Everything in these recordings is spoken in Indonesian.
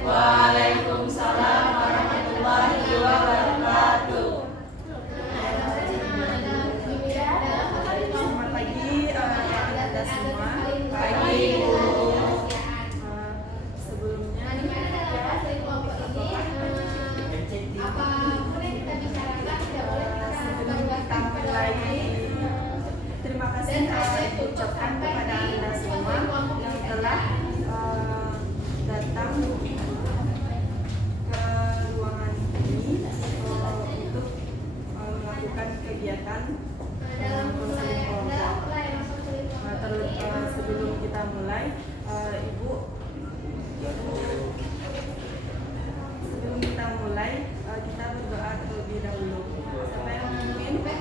Waalaikumsalam warahmatullahi wabarakatuh. Selamat pagi Anda semua. Pagi Bu. Sebelumnya sebelum kita mulai, terima kasih ucapkan kepada Anda semua yang telah datang ke ruangan ini untuk melakukan kegiatan konseling kelompok. Sebelum kita mulai, sebelum kita mulai, kita berdoa terlebih dahulu. Siapa yang memimpin?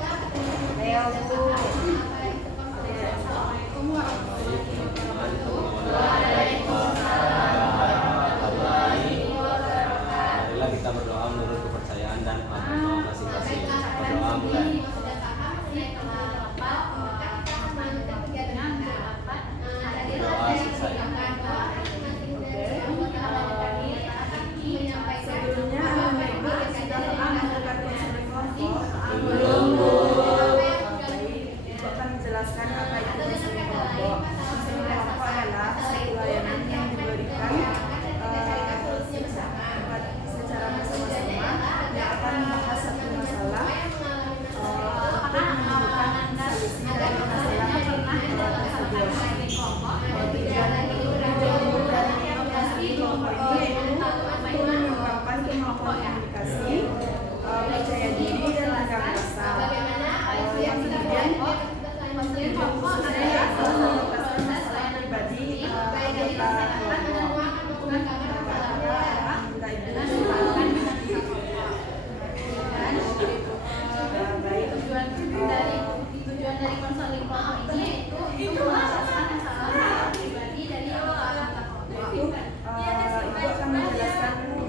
Ayo Bu. Assalamualaikum warahmatullahi wabarakatuh. Marilah kita berdoa menurut kepercayaan dan pemahaman masing-masing. Berdoa mulai. Berdoa selesai. Sebelumnya, Ibu sudah pernah melakukan konseling kelompok? Belum Bu. Baik, Ibu akan menjelaskan apa itu konseling kelompok. Konseling kelompok adalah suatu layanan yang diberikan secara bersama-sama yang akan membahas satu masalah untuk menemukan solusi dari masalah tersebut. Tujuan dari konseling kelompok ini untuk mengembangkan kemampuan komunikasi, percaya diri dan tegang rasa. Kemudian konseling kelompok adalah menuntaskan masalah pribadi anggota kelompok. Tujuan dari konseling kelompok ini yaitu menuntaskan masalah pribadi dari anggota kelompok. Ibu akan menjelaskan di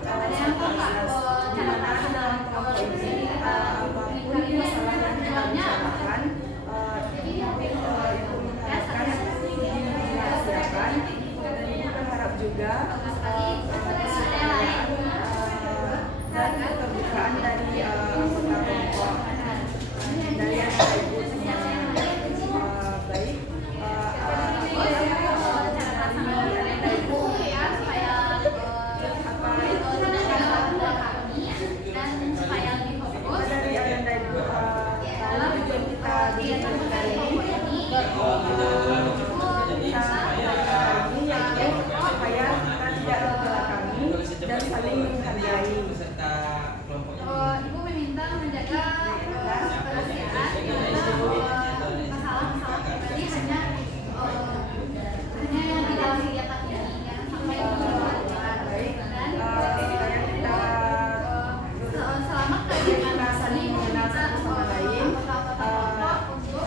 mana dalam kelompok ini apapun masalah yang kita bicarakan, Ibu mengharapkan dirahasiakan dan Ibu berharap juga kesukaan dan keterbukaan dari anggota kelompok. Dari yang Ibu baik, dari agenda Ibu tujuan kita di hari ini yaitu supaya kita tidak terbelakangi dan saling menghargai. Ibu meminta menjaga kerahasiaan masalah-masalah pribadi hanya yang di dalam kegiatan ini, jangan sampai Baik, dan supaya kita selama kegiatan saling mengenal satu sama lain, untuk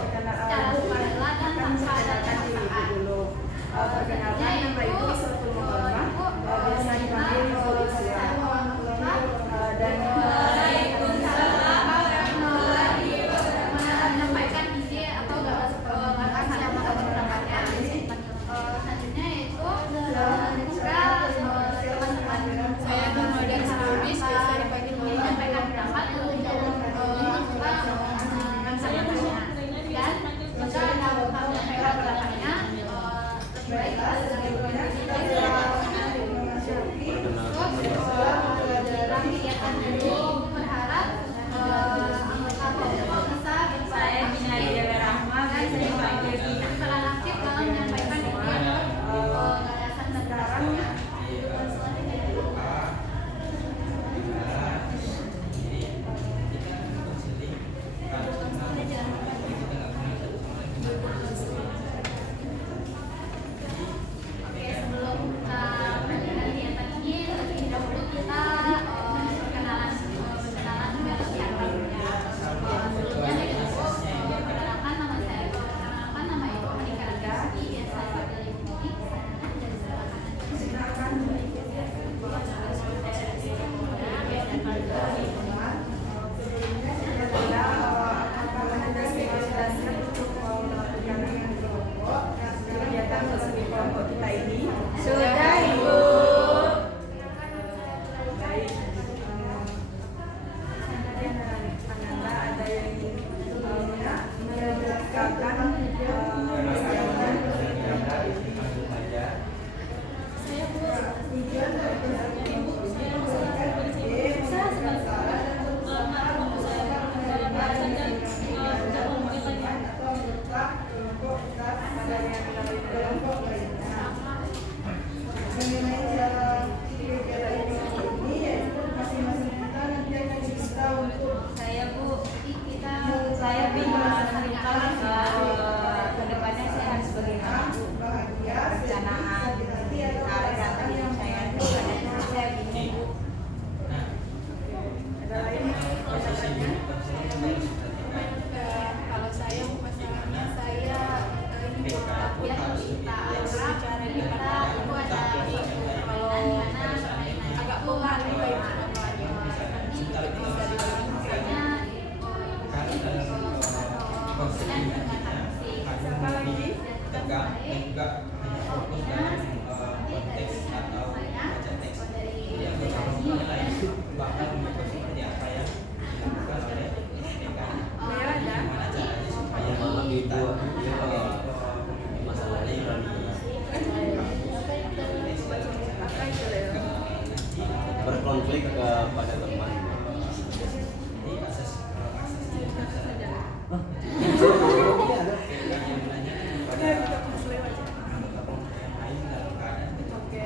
dan penguatan musik. Siapa lagi? tegak dan juga fokus dalam konteks atau baca teks yang menilai bahkan seperti apa yang dilakukan oleh PKI. Lea ada? Gimana caranya supaya Malah kita itu masalahnya Apa itu Leo? berkonflik kepada teman. jadi asas Saja. pada Ya, kita pas lewat ya. yang lain dalam keadaan Oke,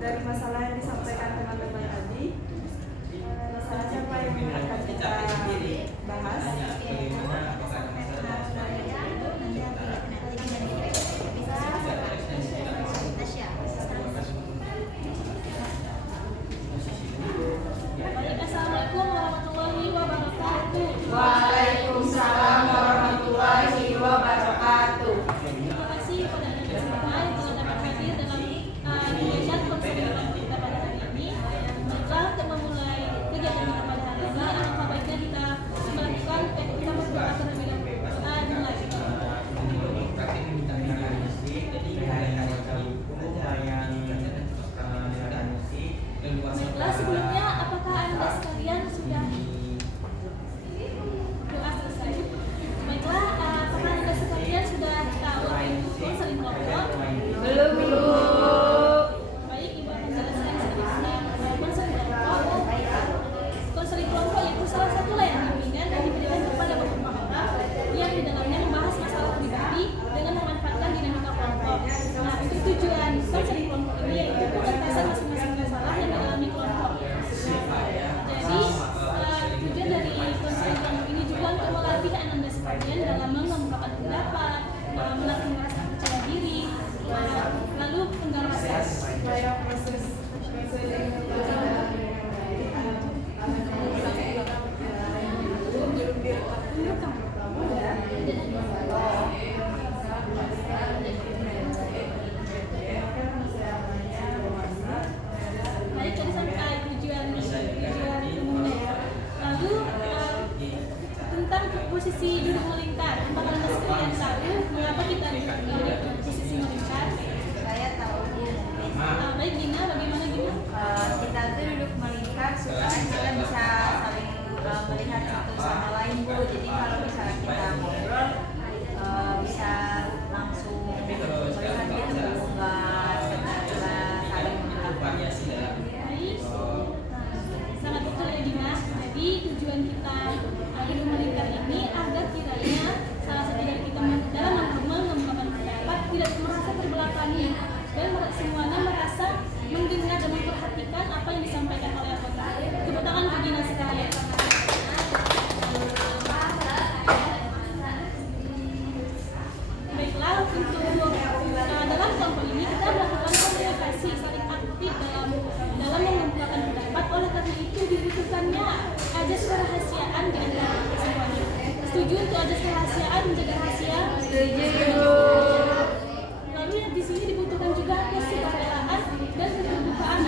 dari masalah yang disampaikan teman-teman tadi, masalahnya apa yang akan kita bahas? bagaimana apakah Assalamualaikum warahmatullahi wabarakatuh. Waalaikumsalam warahmatullahi wabarakatuh. Terima kasih kepada Anda semua yang telah dapat hadir dalam kegiatan konseling kita pada hari ini. Baiklah, untuk memulai kegiatan kita pada hari ini, alangkah baiknya kita melakukan kita berdoa terlebih dahulu. Mulai. praktik minta musik jadi mulai dari Baiklah, sebelumnya apakah Anda sekalian sudah doa selesai? Baiklah, apakah Anda sekalian sudah tahu apa itu konseling kelompok? Belum. Baik, Ibu akan jelaskan sedikit konseling kelompok. Konseling kelompok yaitu salah satu layanan bimbingan yang diberikan kepada beberapa orang yang di dalamnya membahas masalah pribadi dengan memanfaatkan dinamika kelompok. Nah, itu tujuan konseling kelompok ini yaitu pengentasan masing-masing masalah yang dialami kelompok. Jadi, tujuan dari konseling kelompok ini juga untuk melatih Anda sekalian dalam mengungkapkan pendapat, melatih merasa percaya diri, lalu penggarasan. Supaya proses Baik, tadi sampai tujuan umumnya ya. Lalu tentang posisi duduk melingkar, apakah Anda sekalian tahu mengapa kita duduk di posisi melingkar? Saya tahu. Baik, Gina, bagaimana Gina? Kita tuh duduk melingkar supaya kita bisa saling melihat satu sama lain, Bu. Jadi kalau misalnya kita ngobrol bisa langsung melihat gitu, Bu. Nggak saling menghadap. variasi dalam Baik, sangat betul ya Gina. Jadi tujuan kita duduk melingkar ini agar kiranya salah satu dari kita dalam mengembangkan pendapat tidak merasa terbelakangi dan semuanya merasa mendengar dan memperhatikan apa yang disampaikan oleh anggota. Tepuk tangan untuk Gina sekalian. Baiklah, untuk dalam kelompok ini kita melakukan komunikasi saling aktif dalam mengumpulkan pendapat. Oleh karena itu dibutuhkannya ajas kerahasiaan di antara kita semuanya. Setuju untuk ajas kerahasiaan menjaga rahasia? Setuju. Lalu di sini dibutuhkan juga kesukarela dan keterbukaan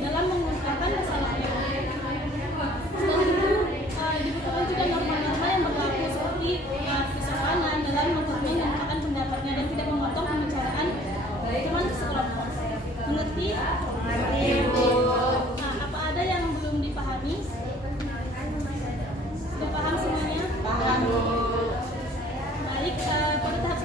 dalam mengungkapkan masalahnya. Selain itu dibutuhkan juga norma-norma yang berlaku seperti kesopanan dalam mengungkapkan pendapatnya dan tidak memotong pembicaraan teman sekelompok. Mengerti? Mengerti, Bu. Nah, apa ada yang belum dipahami? Sudah paham semuanya? Paham, Bu. Baik, pada tahap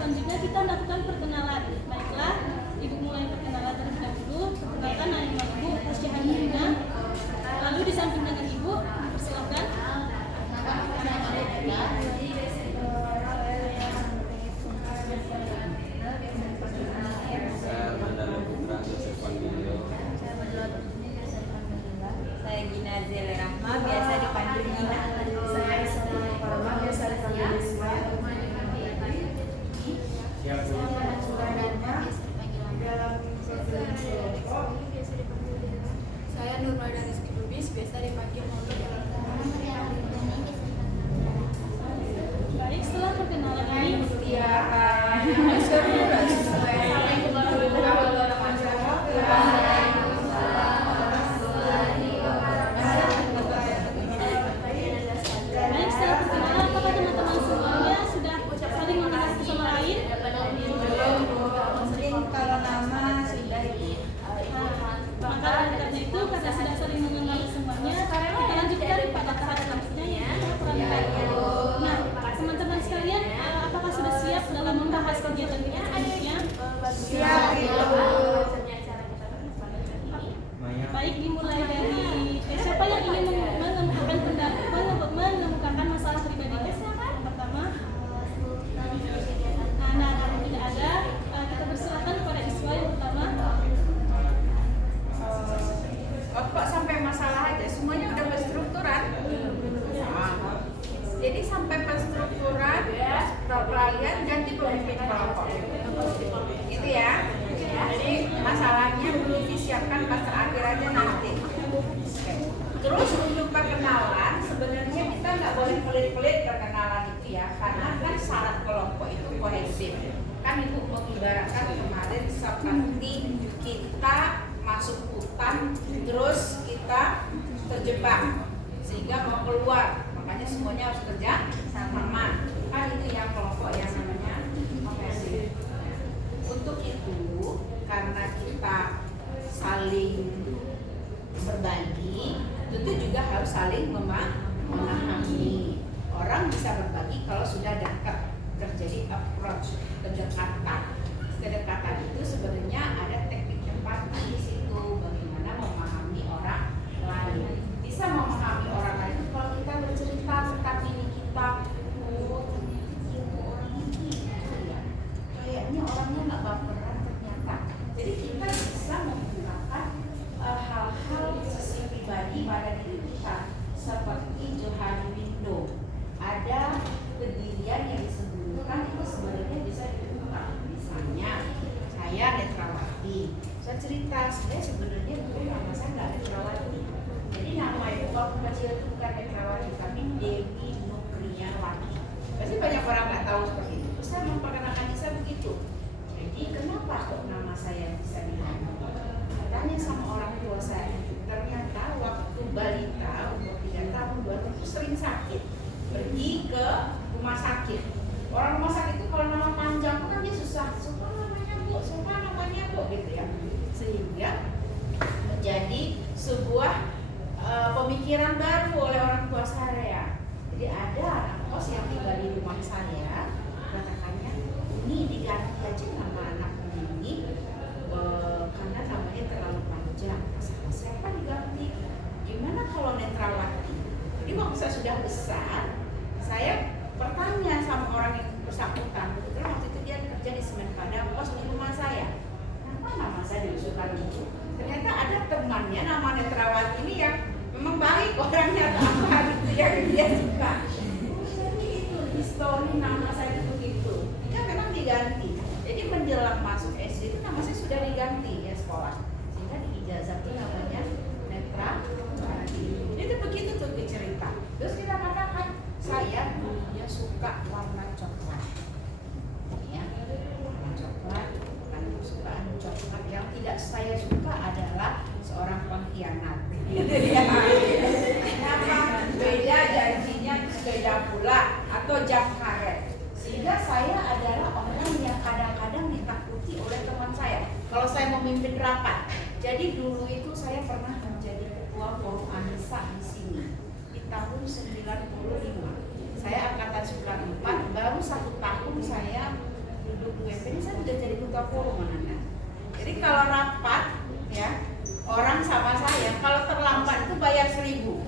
Jadi sampai penstrukturan, peralihan ganti pemimpin kelompok. Gitu ya. Jadi masalahnya belum disiapkan pas terakhir aja nanti. Terus untuk perkenalan, sebenarnya kita nggak boleh pelit-pelit perkenalan itu ya, karena kan syarat kelompok itu kohesif. Kan itu mengibaratkan kemarin seperti kita masuk hutan, terus kita terjebak sehingga mau keluar, makanya semuanya harus kerja sama. Kan itu yang kelompok yang namanya kohesif. Untuk itu, karena kita saling berbagi, tentu juga harus saling memahami. Orang bisa berbagi kalau sudah dekat, terjadi approach, kedekatan itu sebenarnya ada teknik empati di situ, bagaimana memahami orang lain. Bisa memahami orang lain itu kalau kita bercerita tentang diri kita, kayaknya orangnya nggak baperan ternyata. Jadi kita bisa menggunakan hal-hal sisi pribadi pada diri kita, seperti Johani Window. Ada kejadian yang disebutkan itu sebenarnya bisa diungkap. Misalnya saya netrawati, saya cerita saya sebenarnya dulu nama saya nggak netrawati. Jadi nama itu waktu kecil itu bukan netrawati, tapi Dewi Nugriyawati. Pasti banyak orang nggak tahu seperti itu. Terus saya memperkenalkan saya begitu. Jadi kenapa kok nama saya bisa diganti? Tanya sama orang tua saya. Ternyata waktu balita umur 3 tahun 2 tahun itu sering sakit, pergi ke rumah sakit. Orang rumah sakit itu kalau nama panjang kan dia susah. Siapa namanya bu gitu ya. Sehingga menjadi sebuah pemikiran baru oleh orang tua saya. Jadi ada anak kos yang tinggal di rumah saya, katakannya ini diganti aja nama anak ini karena namanya terlalu panjang. Sama siapa diganti? Gimana kalau netrawati? Jadi waktu saya sudah besar, saya bertanya sama orang yang bersangkutan. Kebetulan waktu itu dia kerja di Semen Padang, kos di rumah saya. Kenapa nama saya diusulkan itu? Ternyata ada temannya nama netrawati ini yang memang baik orangnya apa gitu yang dia suka. Jadi itu histori nama saya itu begitu. Ya memang diganti. Jadi menjelang masuk SD itu nama saya sudah diganti ya sekolah. Sehingga di ijazah itu namanya netrawati. Itu begitu tuh cerita. Terus kita katakan saya dulunya suka warna coklat. Ya, warna coklat. Bukan kesukaan coklat yang tidak saya suka adalah seorang pengkhianat. Kenapa? Beda janjinya beda pula atau jam karet. Sehingga saya adalah orang yang kadang-kadang ditakuti oleh teman saya. Kalau saya memimpin rapat, jadi dulu itu saya pernah menjadi ketua forum Anissa di sini di tahun 95. Saya angkatan 94, baru 1 tahun saya duduk UMP ini saya sudah jadi ketua forum anak. Jadi kalau rapat ya orang sama saya kalau terlambat itu bayar 1.000.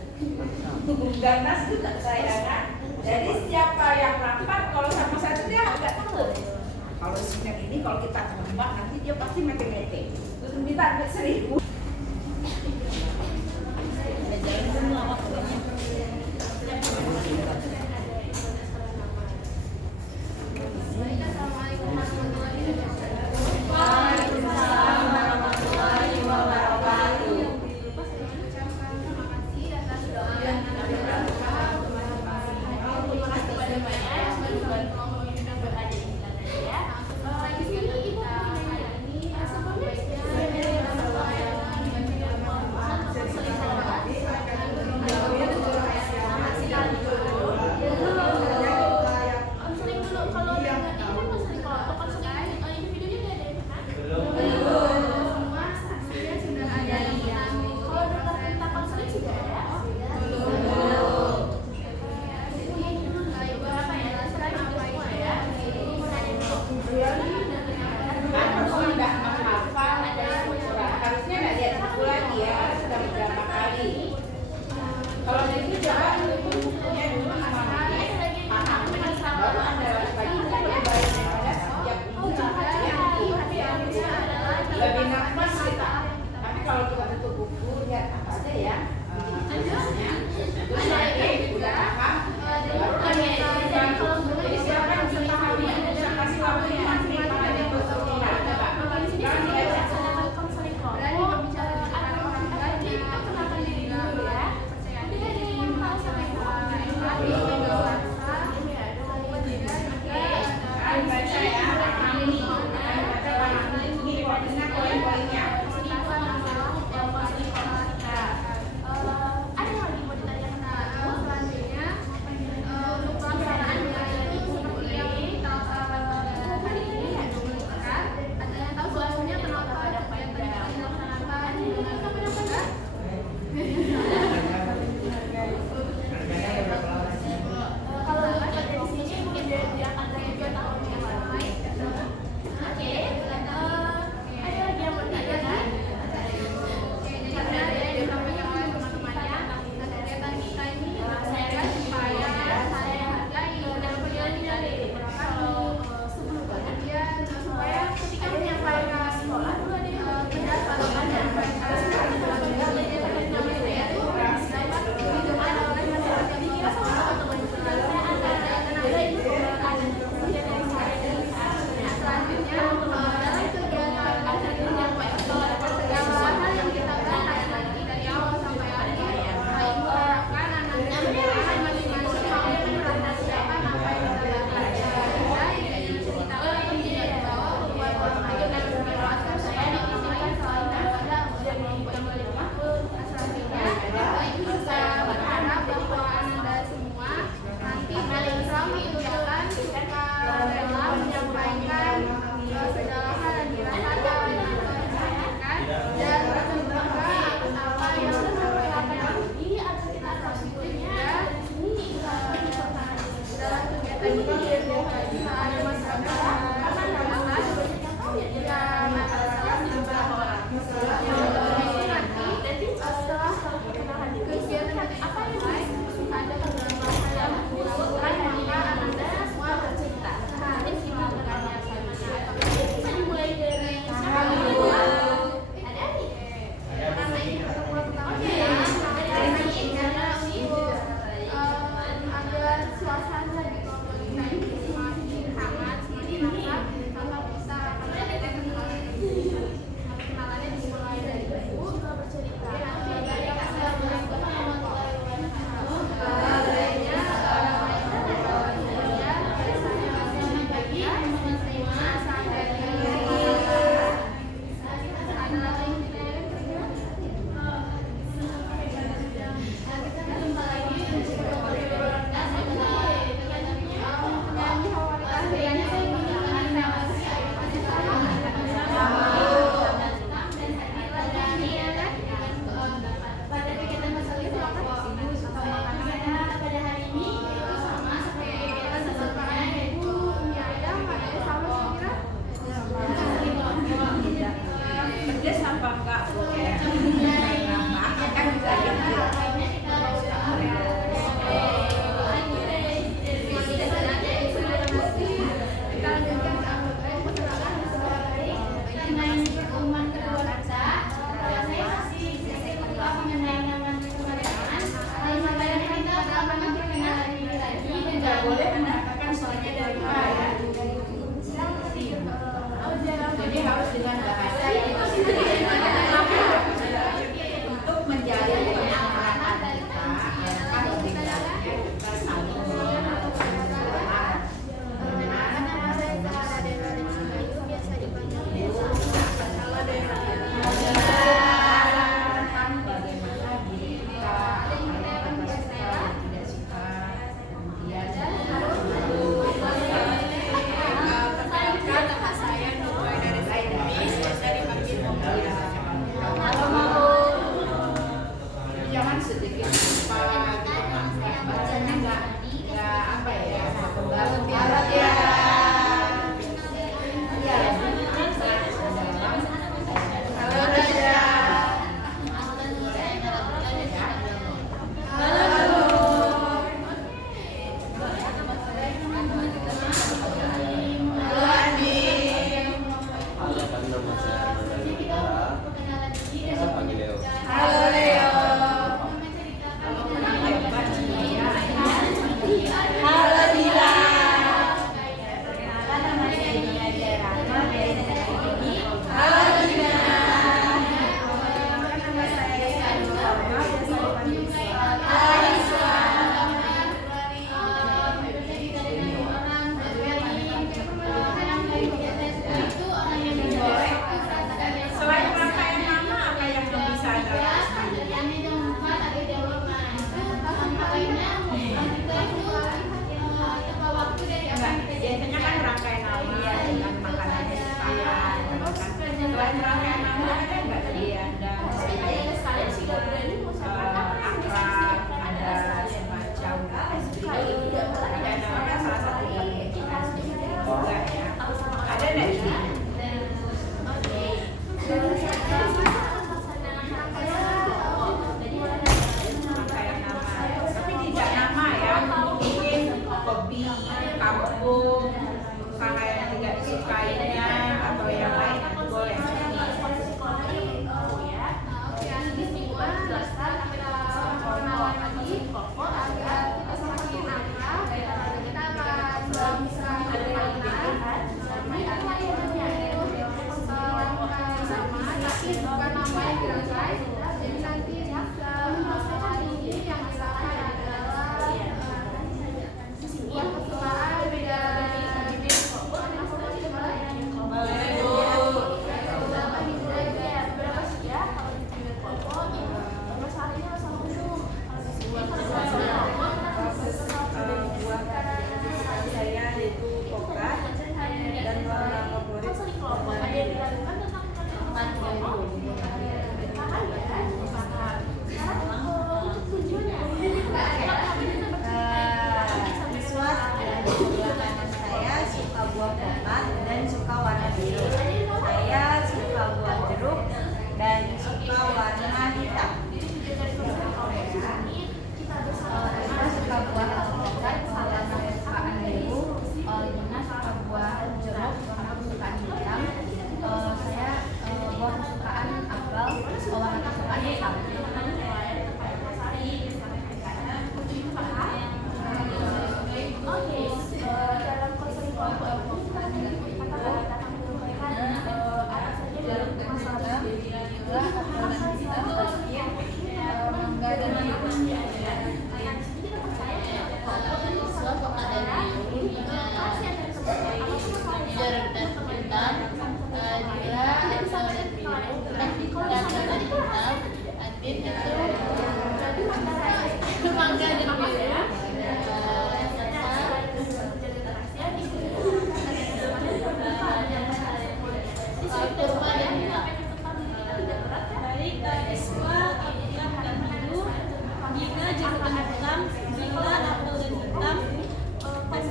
Ganas juga saya kan. Jadi siapa yang rapat kalau sama saya itu dia agak tahu. Kalau singkat ini kalau kita terlambat nanti dia pasti mete-mete. Terus minta 1.000.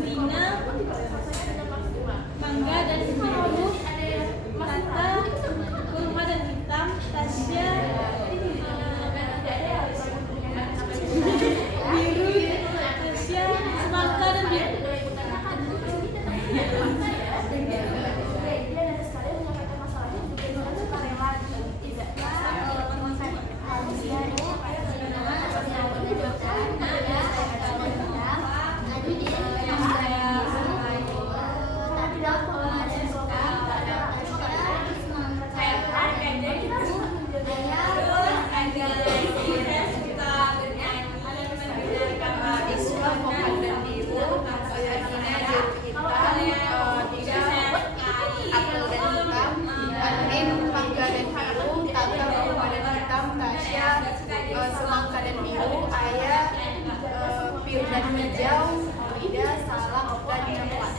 Lina, Mangga dan biru, Tata, kurma dan hitam, Tasya, biru, Tasya, semangka dan biru. Semangka dan biru, Ayah, pir dan hijau, Ida, salak dan coklat.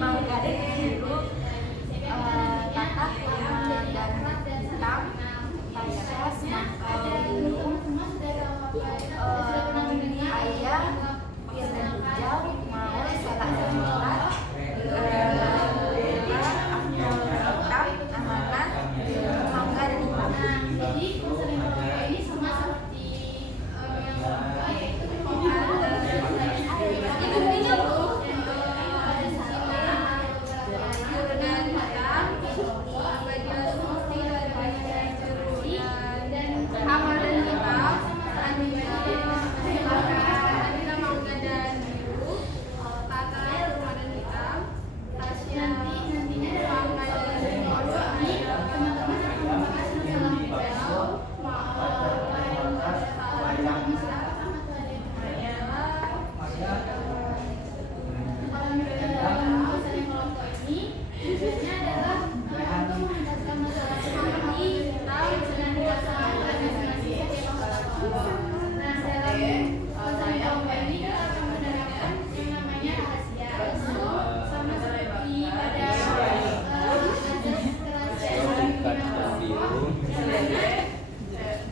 Mangga dan biru, Tata, kurma dan hitam, Tasya, semangka biru, Ayah, pir dan hijau, Maul, salak dan coklat, Dela, apel hitam, Amanah, mangga dan hitam. Jadi ini sama seperti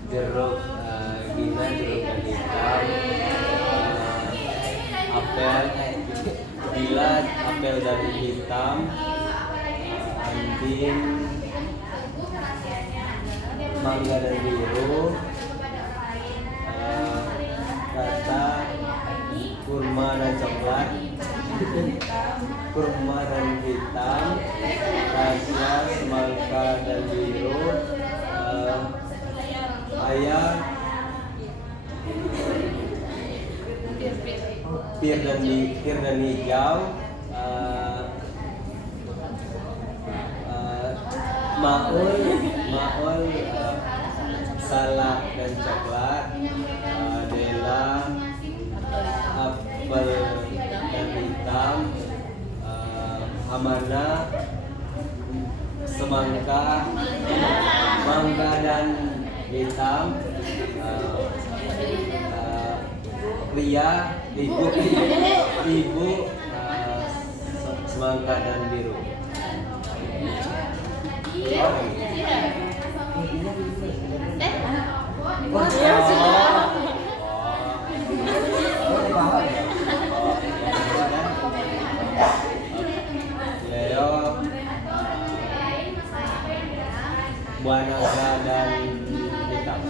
jeruk gina, jeruk dan hitam, apel, gila, apel dan hitam, andin, mangga dan biru, kata, kurma dan coklat, kurma dan hitam, Tasya, semangka dan biru, Ayah, pir dan hijau, Maul, salak dan coklat, Dela, apel dan hitam, Amanah, semangka, mangga dan hitam, Ria, ibu, semangka dan biru. Leo, buah naga dan hitam.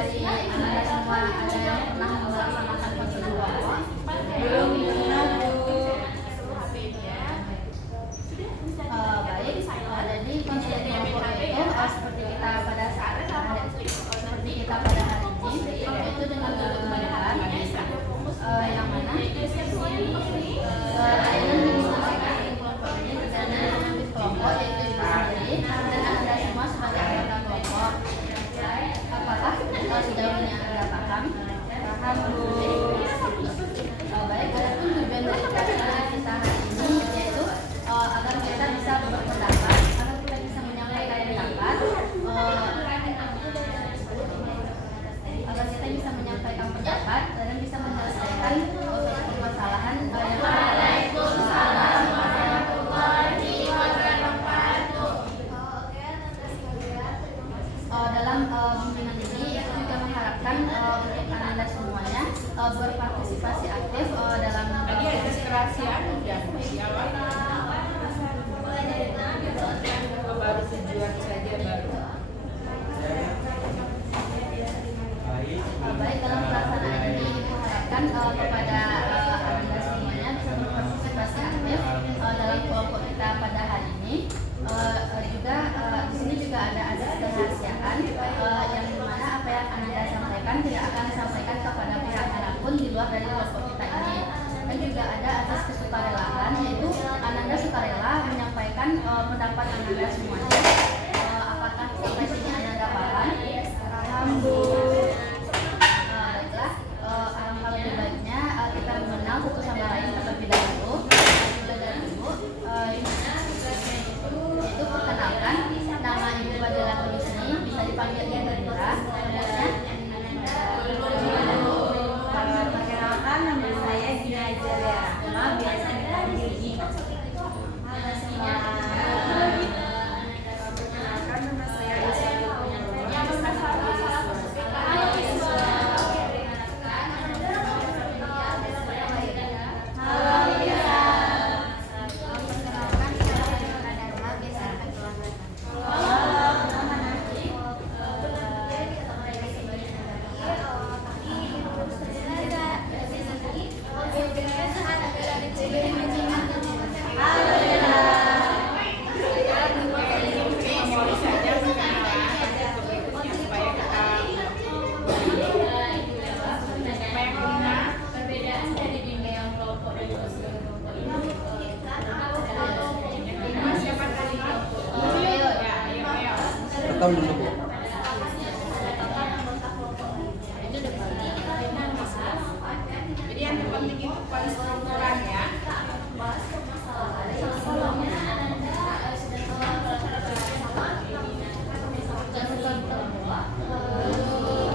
dari Anda semua ada yang pernah melaksanakan konseling kelompok? Belum pernah Bu. Baik, jadi konseling kelompok itu seperti kita pada saat seperti kita pada hari ini, yaitu dengan duduk mendengar, yang mana kelompok ini terdiri dari kelompok yaitu ibu sendiri dan Anda semua sebagai anggota kelompok. Apakah sejauh ini Anda paham? Paham Bu. Baik, adapun tujuan dari kajian kita hari ini yaitu agar kita bisa berpendapat, agar kita bisa menyampaikan pendapat, agar kita bisa menyampaikan pendapat dan bisa menyelesaikan permasalahan yang ada. Dalam bimbingan ini aku juga mengharapkan untuk Anda semuanya berpartisipasi aktif dalam Tadi ada kerahasiaan udah siapa? Baru tujuan saja baru. baik dalam pelaksanaan ini mengharapkan kepada Anda semuanya bisa berpartisipasi aktif dalam kelompok kita pada hari ini. Juga di sini juga ada azas kerahasiaan yang dimana apa yang Anda sampaikan tidak akan disampaikan kepada pihak manapun di luar dari kelompok kita ini. Dan juga ada azas kesukarelaan, yaitu Anda sukarela menyampaikan pendapat Anda semuanya. Apakah sampai sini Anda paham? Paham Bu. Baiklah, alangkah lebih baiknya kita mengenal satu sama lain terlebih dahulu. Itu perkenalkan, nama Ibu Fadila Tulisni, bisa dipanggil Ibu Fadila. Perkenalkan, nama saya Gina Azalia Rahma, biasa dipanggil Gina. Perkenalkan, nama saya Isabel Rekam dulu Bu. Jadi yang terpenting itu penstrukturan ya.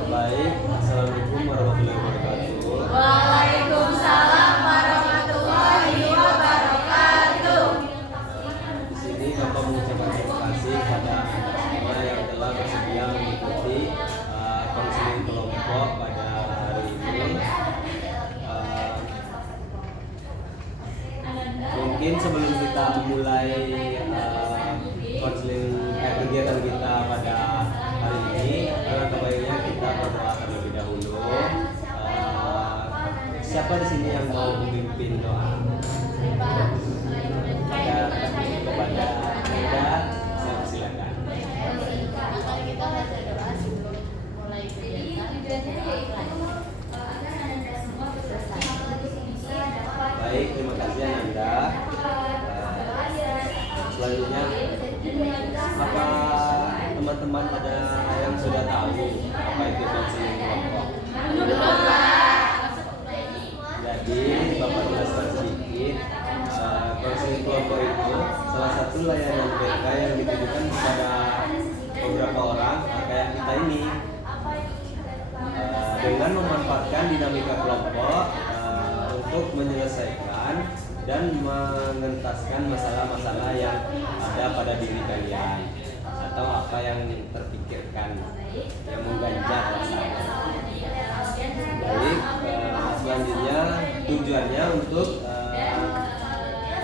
Baik, Assalamualaikum warahmatullahi wabarakatuh. Waalaikumsalam warahmatullahi wabarakatuh. Di sini Bapak mengucapkan terima kasih kepada Anda semua yang telah bersedia mengikuti konseling kelompok pada hari ini. Mungkin sebelum kita memulai konseling kegiatan kita pada hari ini, alangkah baiknya kita berdoa terlebih dahulu. Siapa di sini yang mau memimpin doa? Kepada Anda, saya persilakan. Kita baca doa sebelum mulai kegiatan. Baik, terima kasih Anda. Selanjutnya, apa teman-teman ada yang sudah tahu apa itu konseling kelompok? Jadi, Bapak jelaskan sedikit. Konseling kelompok itu salah satu layanan BK yang ditujukan kepada beberapa orang kayak kita ini, dengan memanfaatkan dinamika kelompok untuk menyelesaikan dan mengentaskan masalah-masalah yang ada pada diri kalian atau apa yang terpikirkan yang mengganjal rasanya. Baik, selanjutnya tujuannya untuk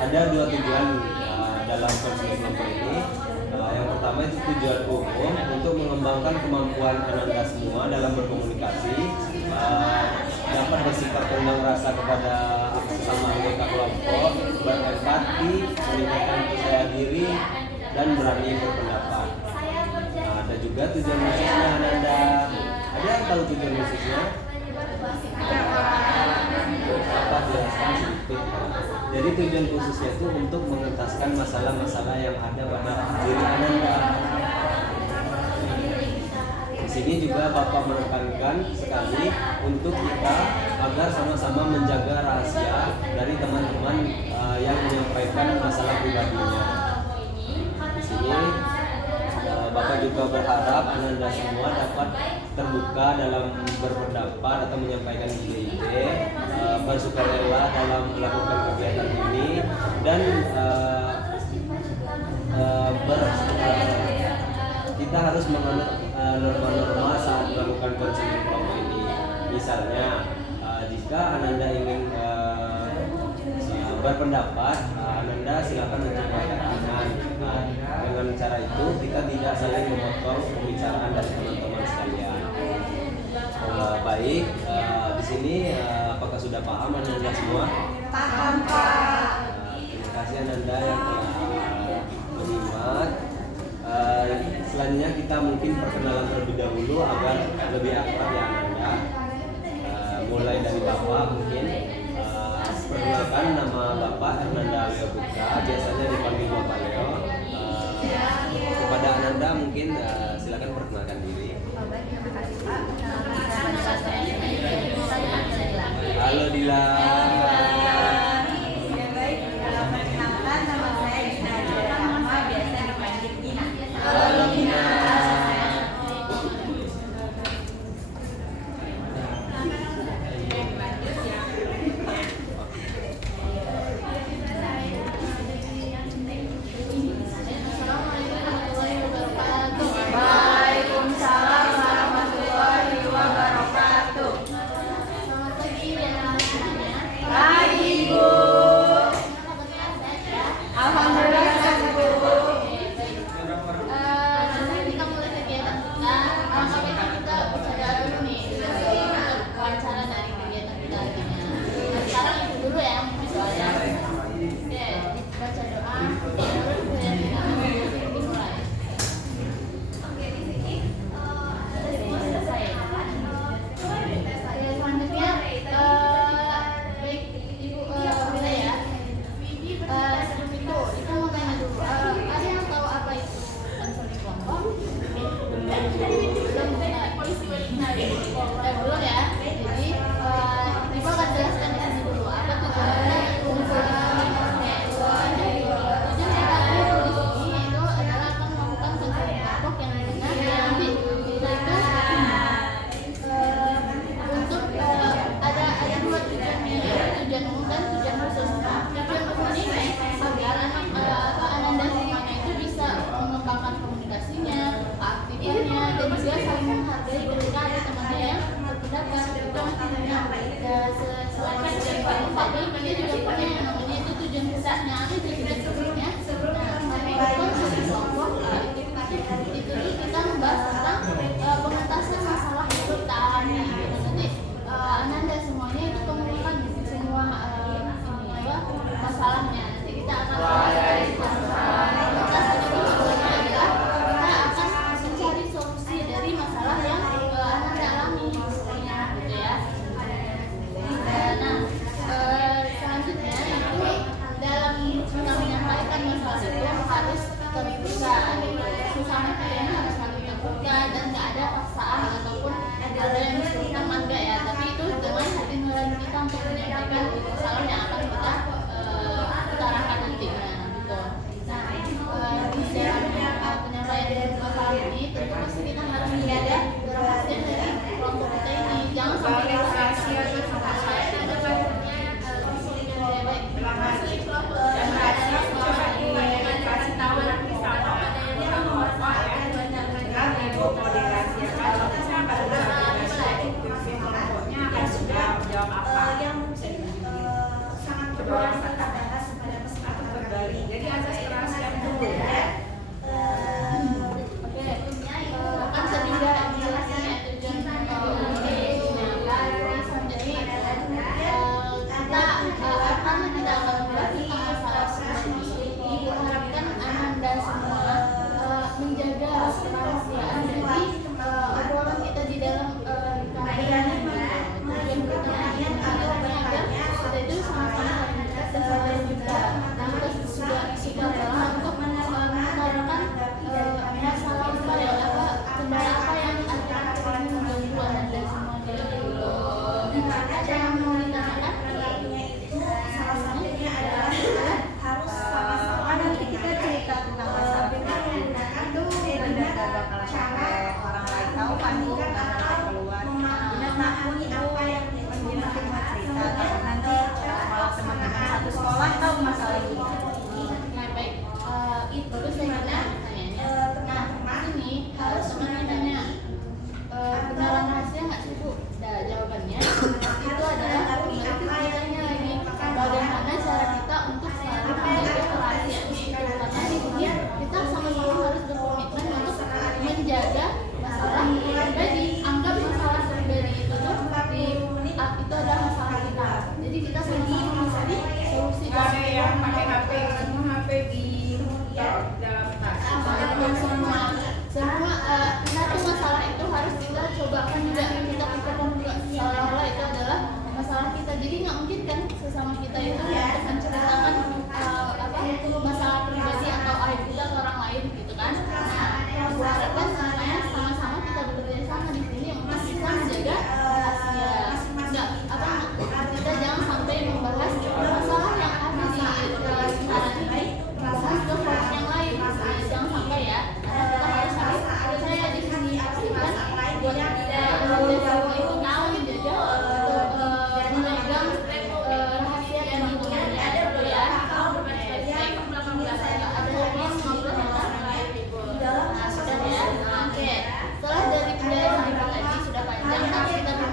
ada dua tujuan dalam konseling kelompok ini. Yang pertama itu tujuan umum untuk mengembangkan kemampuan Ananda semua dalam berkomunikasi, dapat bersikap penuh rasa kepada sesama anggota kelompok, berempati, meningkatkan percaya diri, dan berani berpendapat. Ada juga tujuan khususnya Ananda. Ada yang tahu tujuan khususnya? Apa jelaskan sedikit. Jadi tujuan khususnya itu untuk mengentaskan masalah-masalah yang ada pada diri Ananda. Di sini juga Bapak menekankan sekali untuk kita agar sama-sama menjaga rahasia dari teman-teman yang menyampaikan masalah pribadinya. Di sini Bapak juga berharap Ananda semua dapat terbuka dalam berpendapat atau menyampaikan ide-ide, bersukarela dalam melakukan kegiatan ini, dan kita harus menganut norma-norma saat melakukan konseling kelompok ini. Misalnya, jika Ananda ingin berpendapat, Ananda silakan untuk mengangkat tangan. Dengan cara itu kita tidak saling memotong pembicaraan dari teman-teman sekalian. Baik, di sini apakah sudah paham Ananda semua? Paham, Pak. Terima kasih Ananda yang telah menyimak. Selanjutnya kita mungkin perkenalan terlebih dahulu agar lebih akrab ya Ananda. Mulai dari Bapak mungkin. Perkenalkan, nama Bapak Hernanda Leo Putra, biasanya dipanggil Bapak Leo. Kepada Ananda mungkin silakan perkenalkan diri. Baik, terima kasih Pak. Halo Dila. Ya baik, perkenalkan nama saya Dina Rama, biasa dipanggil Dina. Halo Dina. Waalaikumsalam warahmatullahi wabarakatuh. Pagi Bu. Alhamdulillah sehat Bu. Nanti kita mulai kegiatan kita. Tapi kita berbicara dulu nih wawancara dari kegiatan kita hari ini. Nah, sekarang itu dulu ya soalnya. Oke, baca doa. Baru kegiatan kita dimulai. Oke, di sini selesai. Selanjutnya, baik Ibu Bila ya. Sebelum itu, kita mau tanya dulu. Ada yang tahu apa itu konseling kelompok? Belum ya. Jadi Ibu akan jelaskan di sini dulu apa tujuannya konseling kelompok. Tujuan kita di sini itu adalah akan melakukan konseling kelompok yang dengan nanti kita itu untuk ada dua tujuannya, tujuan umum dan tujuan khusus. Tujuan umum ini agar Ananda semuanya itu bisa mengembangkan komunikasinya, keaktifannya, dan juga saling menghargai ketika ada temannya yang berpendapat. Itu maksudnya selain tujuan umum, tapi dia juga punya yang namanya itu tujuan khususnya. Apa tujuan khususnya? Nah, konseling kelompok itu kita membahas tentang pengentasan masalah yang kita alami. Nanti Ananda semuanya itu kemudian semua masalahnya. Nanti kita akan kita akan mencari solusi dari masalah yang Ananda alami semuanya, gitu ya. Nah, selanjutnya itu dalam kita menyampaikan masalah itu harus terbuka. Susahnya kayaknya harus saling terbuka dan nggak ada paksaan ataupun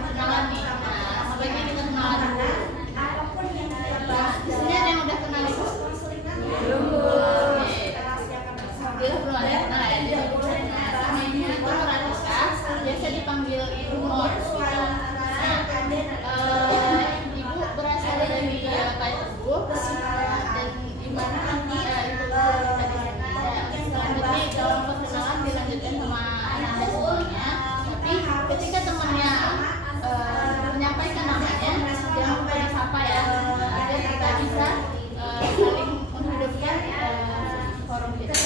kenalan nih. Nah, sebaiknya kita kenalan dulu. apapun yang kita Nah, bahas di sini ada yang udah kenal Ibu? belum Oke. kita rahasiakan bersama. Dia belum ada yang kenal ya. Dia nama Ibu itu Nuratika, biasa dipanggil Ibu Nur. Ibu berasal dari Payakumbuh dan Ibu selanjutnya dalam perkenalan dilanjutkan sama anak-anak semuanya. Tapi ketika temannya menyampaikan namanya, jangan lupa disapa ya, agar kita bisa saling menghidupkan forum kita.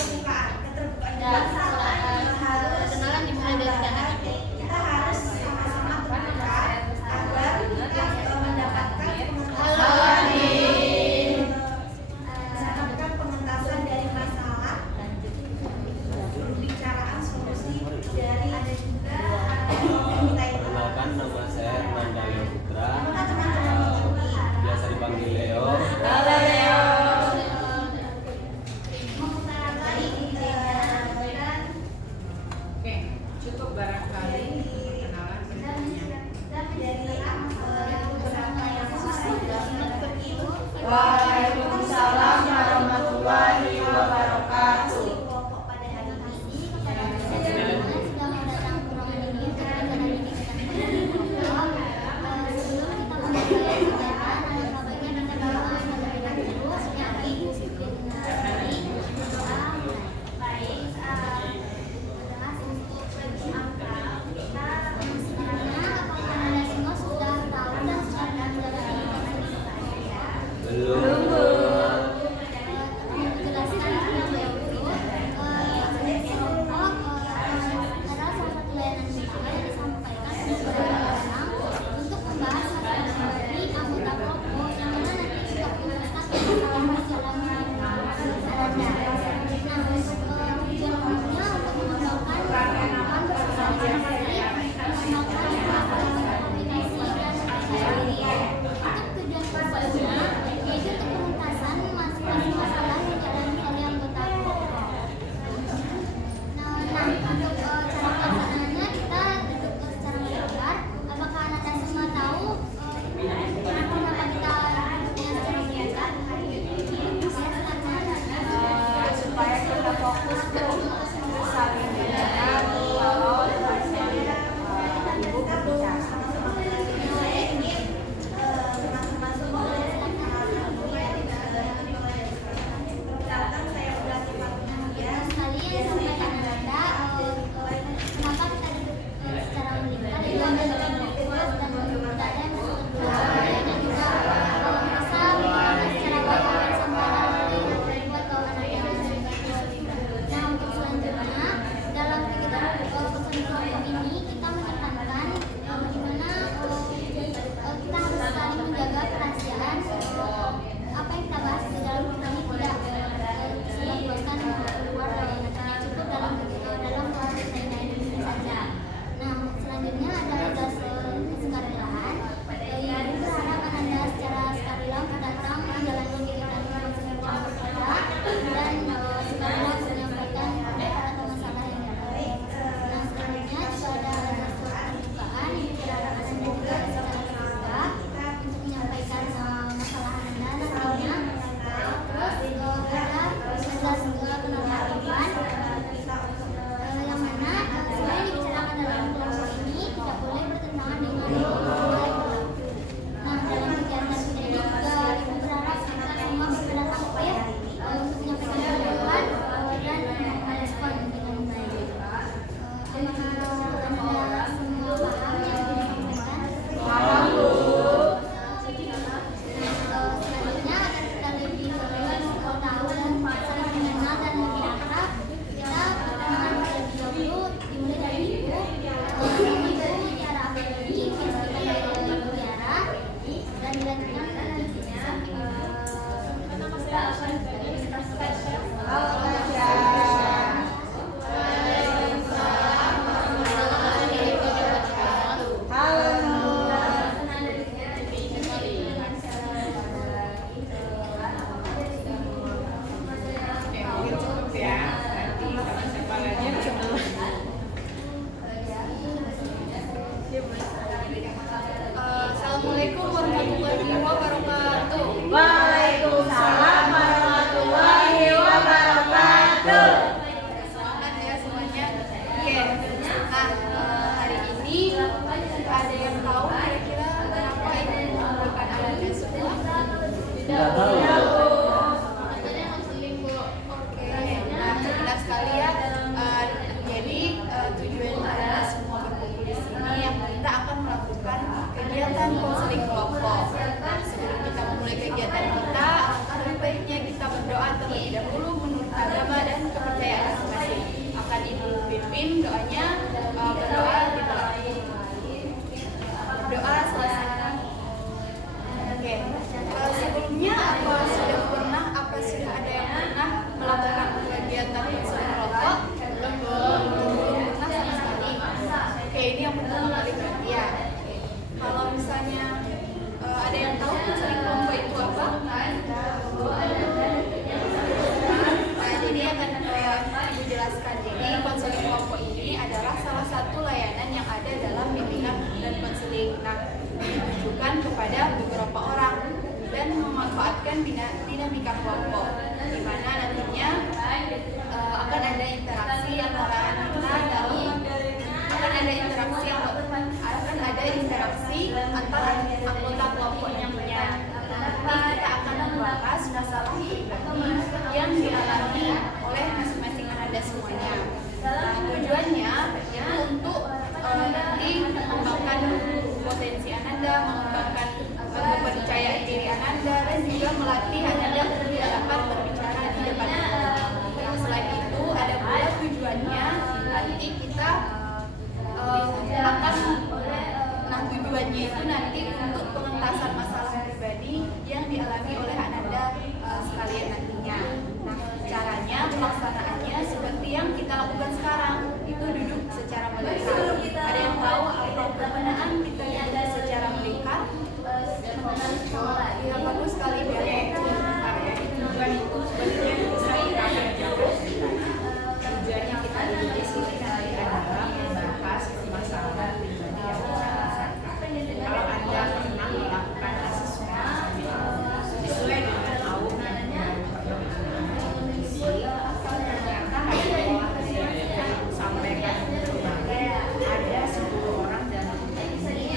Nggak tahu. Katanya konseling Bu. Oke. Nah, benar sekali ya. Jadi tujuan adalah semua berkumpul di sini yang kita akan melakukan kegiatan konseling kelompok. Nah, sebelum kita memulai kegiatan kita, lebih baiknya kita berdoa terlebih dahulu menurut agama dan kepercayaan masing-masing. Akan Ibu pimpin doanya, berdoa dimulai. Berdoa selesai. Oke. Sebelumnya apa sudah ada yang pernah melakukan kegiatan konseling kelompok? Belum pernah sama sekali. Oke, ini yang pertama kali berarti ya. Oke. Kalau misalnya ada yang tahu konseling kelompok itu apa? Nah, jadi akan Ibu jelaskan. Jadi konseling kelompok ini adalah salah satu layanan yang ada dalam bimbingan dan konseling. Nah, ditujukan kepada beberapa orang dan memanfaatkan dinamika kelompok, di mana nantinya akan ada interaksi antara kita dalam antara anggota kelompok nantinya. Nanti kita akan membahas masalah pribadi yang dialami oleh masing-masing Ananda semuanya. Nah, tujuannya itu untuk nanti mengembangkan potensi Ananda, mengembangkan kepercayaan diri Ananda, dan juga melatih Ananda untuk dapat berbicara di depan umum. Nah, selain itu ada pula tujuannya nanti kita tujuannya itu nanti untuk pengentasan masalah pribadi yang dialami oleh Ananda sekalian nantinya. Nah, caranya pelaksanaannya seperti yang kita lakukan sekarang, itu duduk secara melingkar. Ada yang tahu apa perbedaan kita duduk secara melingkar? Ya, bagus sekali biar tujuan itu sebenarnya bisa kita jauh. Tujuannya kita duduk di sini nanti adalah membahas masalah pribadi yang kita rasakan. Kalau Anda pernah melakukan sesuatu sesuai dengan auranya, ternyata ada sampaikan ada 10 orang dalam ini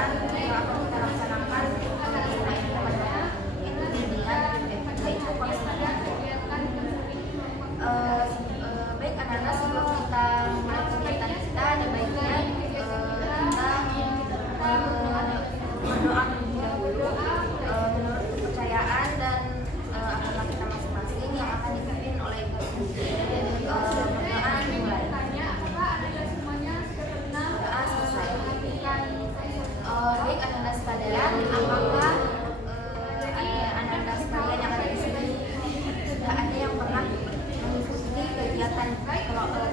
kegiatan yang akan kita laksanakan setelah ini pada itu bimbingan yaitu konseling. Baik anak-anak, sebelum kita mulai kegiatan kita ada baiknya kita berdoa terlebih dahulu menurut kepercayaan dan agama kita masing-masing yang akan dipimpin oleh Ibu. Berdoa dimulai. Berdoa selesai. Baik anak-anak sekalian, apakah anak-anak sekalian yang ada di sini sudah ada yang pernah mengikuti kegiatan konseling kelompok?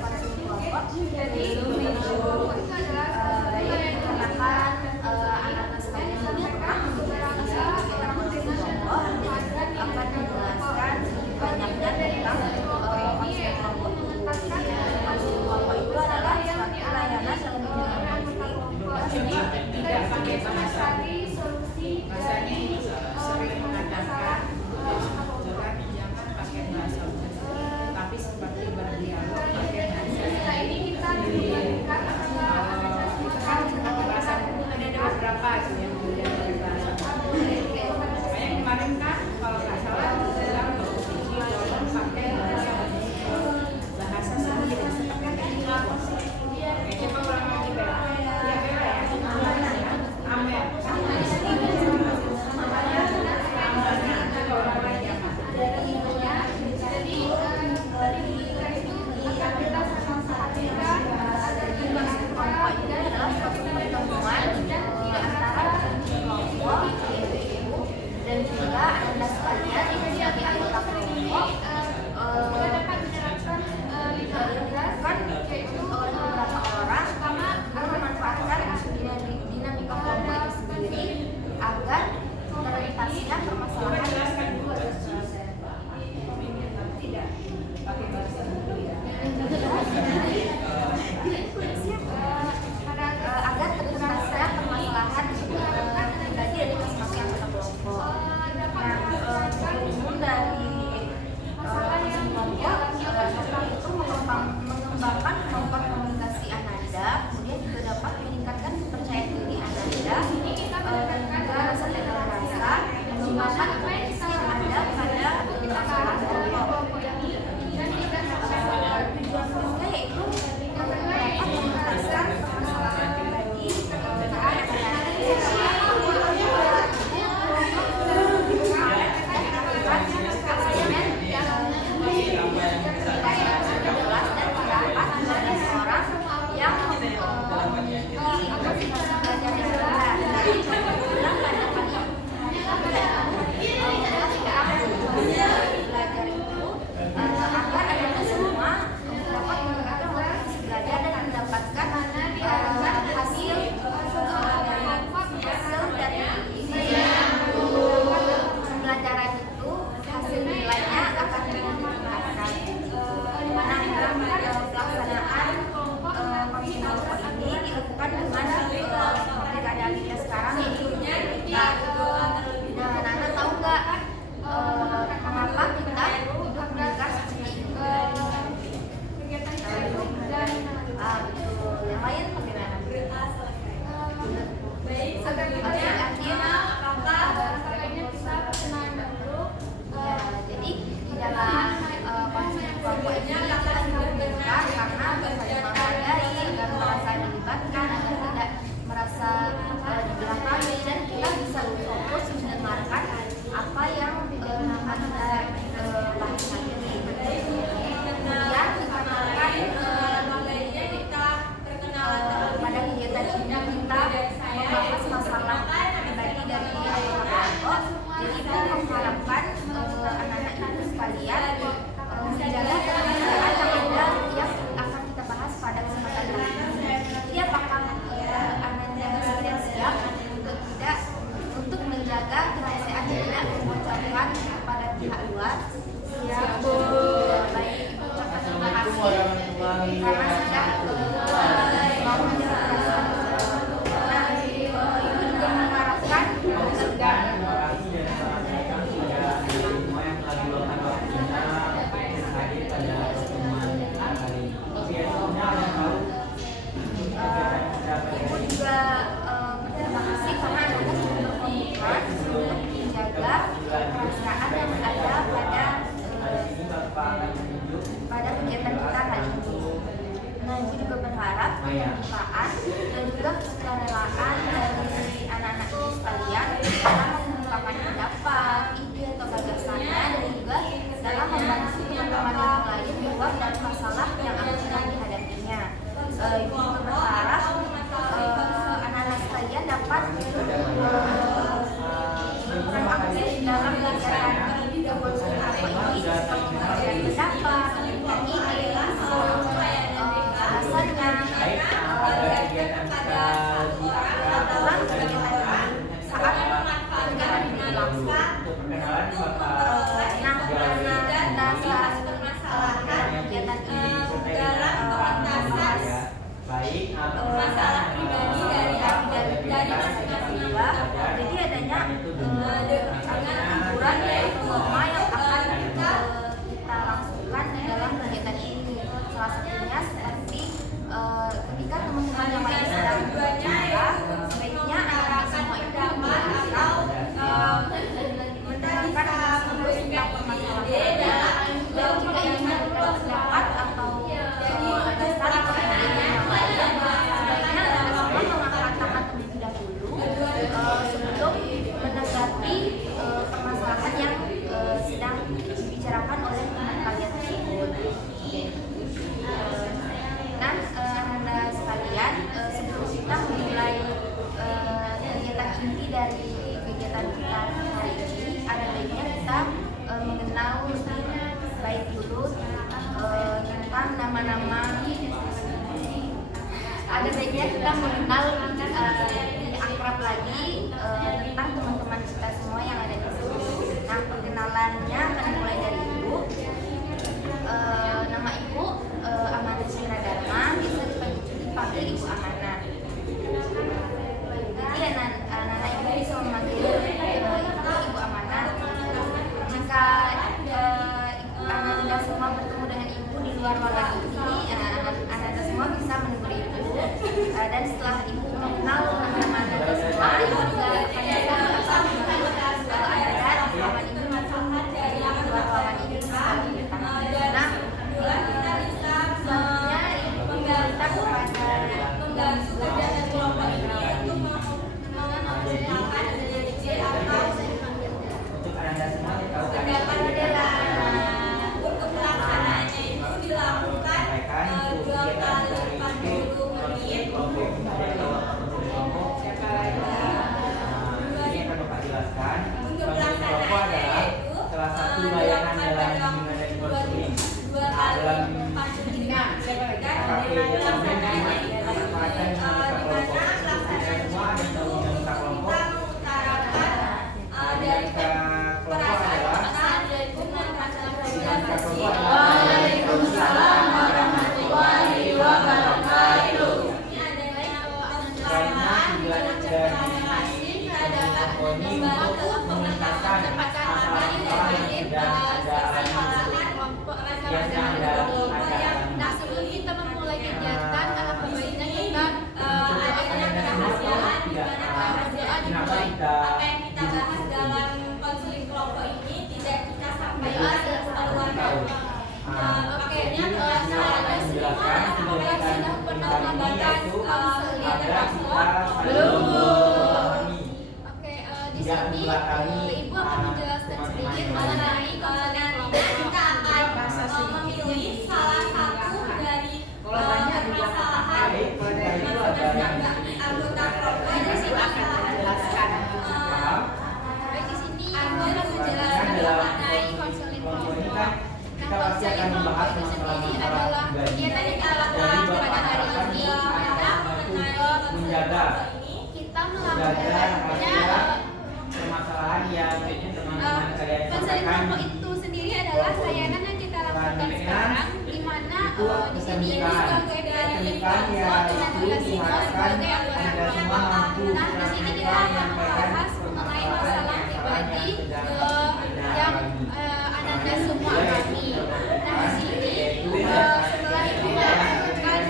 Dikarenakan anak-anak sekalian sudah pernah mengikuti kegiatan konseling kelompok, akan menjelaskan banyaknya tentang konseling kelompok itu. Konseling kelompok itu adalah suatu layanan yang tidak pakai bahasa. Bahasanya ini sering mengatakan jangan pakai bahasa umum, tapi seperti berdialog pakai bahasa. Bahasa umum ada beberapa yang kemudian berbahasa umum. Makanya kemarin kan kalau nggak salah dalam berpikir tolong pakai bahasa umum, bahasa sendiri seperti ini. Oke, coba ulang lagi Bella. Ya Bella ya. Amer. dan juga anak sekalian ini sebagai anggota kelompok dilakukan oleh beberapa orang untuk memanfaatkan dinamika kelompok itu sendiri agar teratasinya permasalahan agar terselesaikan permasalahan pribadi dari masing-masing anggota kelompok. Umum dari kelompok itu mengembangkan kemampuan komunikasi Ananda, kemudian juga dapat meningkatkan kepercayaan diri Ananda dan juga rasa rasa mengembangkan kompetensi yang ada pada kelompok. Tujuan kelompoknya yaitu dapat menuntaskan permasalahan pribadi merasa di belakang dalam mengungkapkan pendapat, ide atau gagasannya, dan juga dalam membantu teman-teman yang lain keluar dari masalah yang sedang dihadapinya. Ibu juga berharap anak-anak sekalian dapat beraktif dalam kegiatan konseling rokok ini seperti memberikan pendapat, memberikan ide, alasannya, dalam kegiatan saat kegiatan ini berlangsung. Kegiatan ini masalah pribadi dari masing-masing jiwa. Jadi adanya aturan atau norma yang akan kita langsungkan dalam kegiatan ini. Salah satunya seperti ketika teman-teman yang lain sedang berbicara, sebaiknya anak-anak semua itu mendengarkan dulu tentang permasalahannya. Dan jika ingin memberikan pendapat atau gagasan atau ide yang lain, sebaiknya anak-anak semua mengangkat tangan terlebih dahulu sebelum menanggapi permasalahan yang sedang dibicarakan oleh teman kalian tersebut. Nah, anak-anak sekalian, sebelum kita memulai kegiatan inti dari kegiatan kita hari ini, ada baiknya kita mengenal lebih baik dulu tentang nama-nama. Ada baiknya kita mengenal lebih akrab lagi tentang teman-teman kita semua yang ada di sini. Nah, perkenalannya akan dimulai dari ibu. Nama ibu Amanah Syira Dharma, bisa dipanggil Ibu Amanah. Jadi anak-anak ibu bisa memanggil Ibu Amanah. Jika anak-anak semua bertemu dengan ibu di luar ruangan ini, anak-anak semua bisa menegur ibu. Dan setelah ibu mengenal nama anak semua, ibu juga akan bisa anak-anak di ruangan ini maupun di luar ruangan ini saling bertangan. Nah, selanjutnya ibu meminta kepada kelompok ini untuk mengenalkan untuk anda semua tahu pendapat adalah untuk pelaksanaannya itu dilakukan 2 kali 40 menit. Ini akan Bapak jelaskan. Untuk Kelompok adalah salah satu layanan dalam bimbingan konseling. 2 kali 40 menit. Dan pelaksananya itu Semua ada yang tahu tentang kelompok. kita mengutarakan dari perasaan dari Waalaikumsalam warahmatullahi wabarakatuh. ini adanya kesamaan mengucapkan kasih terhadap lembaga pemerintahan tempat kami Nah, sebelum kita memulai kegiatan, alangkah baiknya kita adanya kerahasiaan di mana kerahasiaan dimulai apa yang kita bahas dalam konseling kelompok ini tidak kita sampaikan keluar. Akhirnya saya semua apakah sudah pernah membahas kegiatan tersebut? belum. Oke, di sini Ibu akan menjelaskan sedikit mengenai konseling kelompok. Kita akan memilih salah satu dari permasalahan masing-masing anggota kelompok yang akan menjelaskan. Baik, di sini Ibu akan menjelaskan mengenai konseling kelompok. Nah, konseling kelompok itu sendiri adalah kegiatan yang kita lakukan pada hari ini adalah Menjaga kita melakukannya. permasalahan yang teman-teman kalian Konseling sampaikan. kelompok itu sendiri adalah layanan yang kita lakukan sekarang, di mana di sini Ibu sebagai dari kelompok dan kita semua sebagai anggota kelompok. Nah, di sini kita akan membahas mengenai masalah pribadi yang anak-anak semua alami. Nah, di sini setelah Ibu melakukan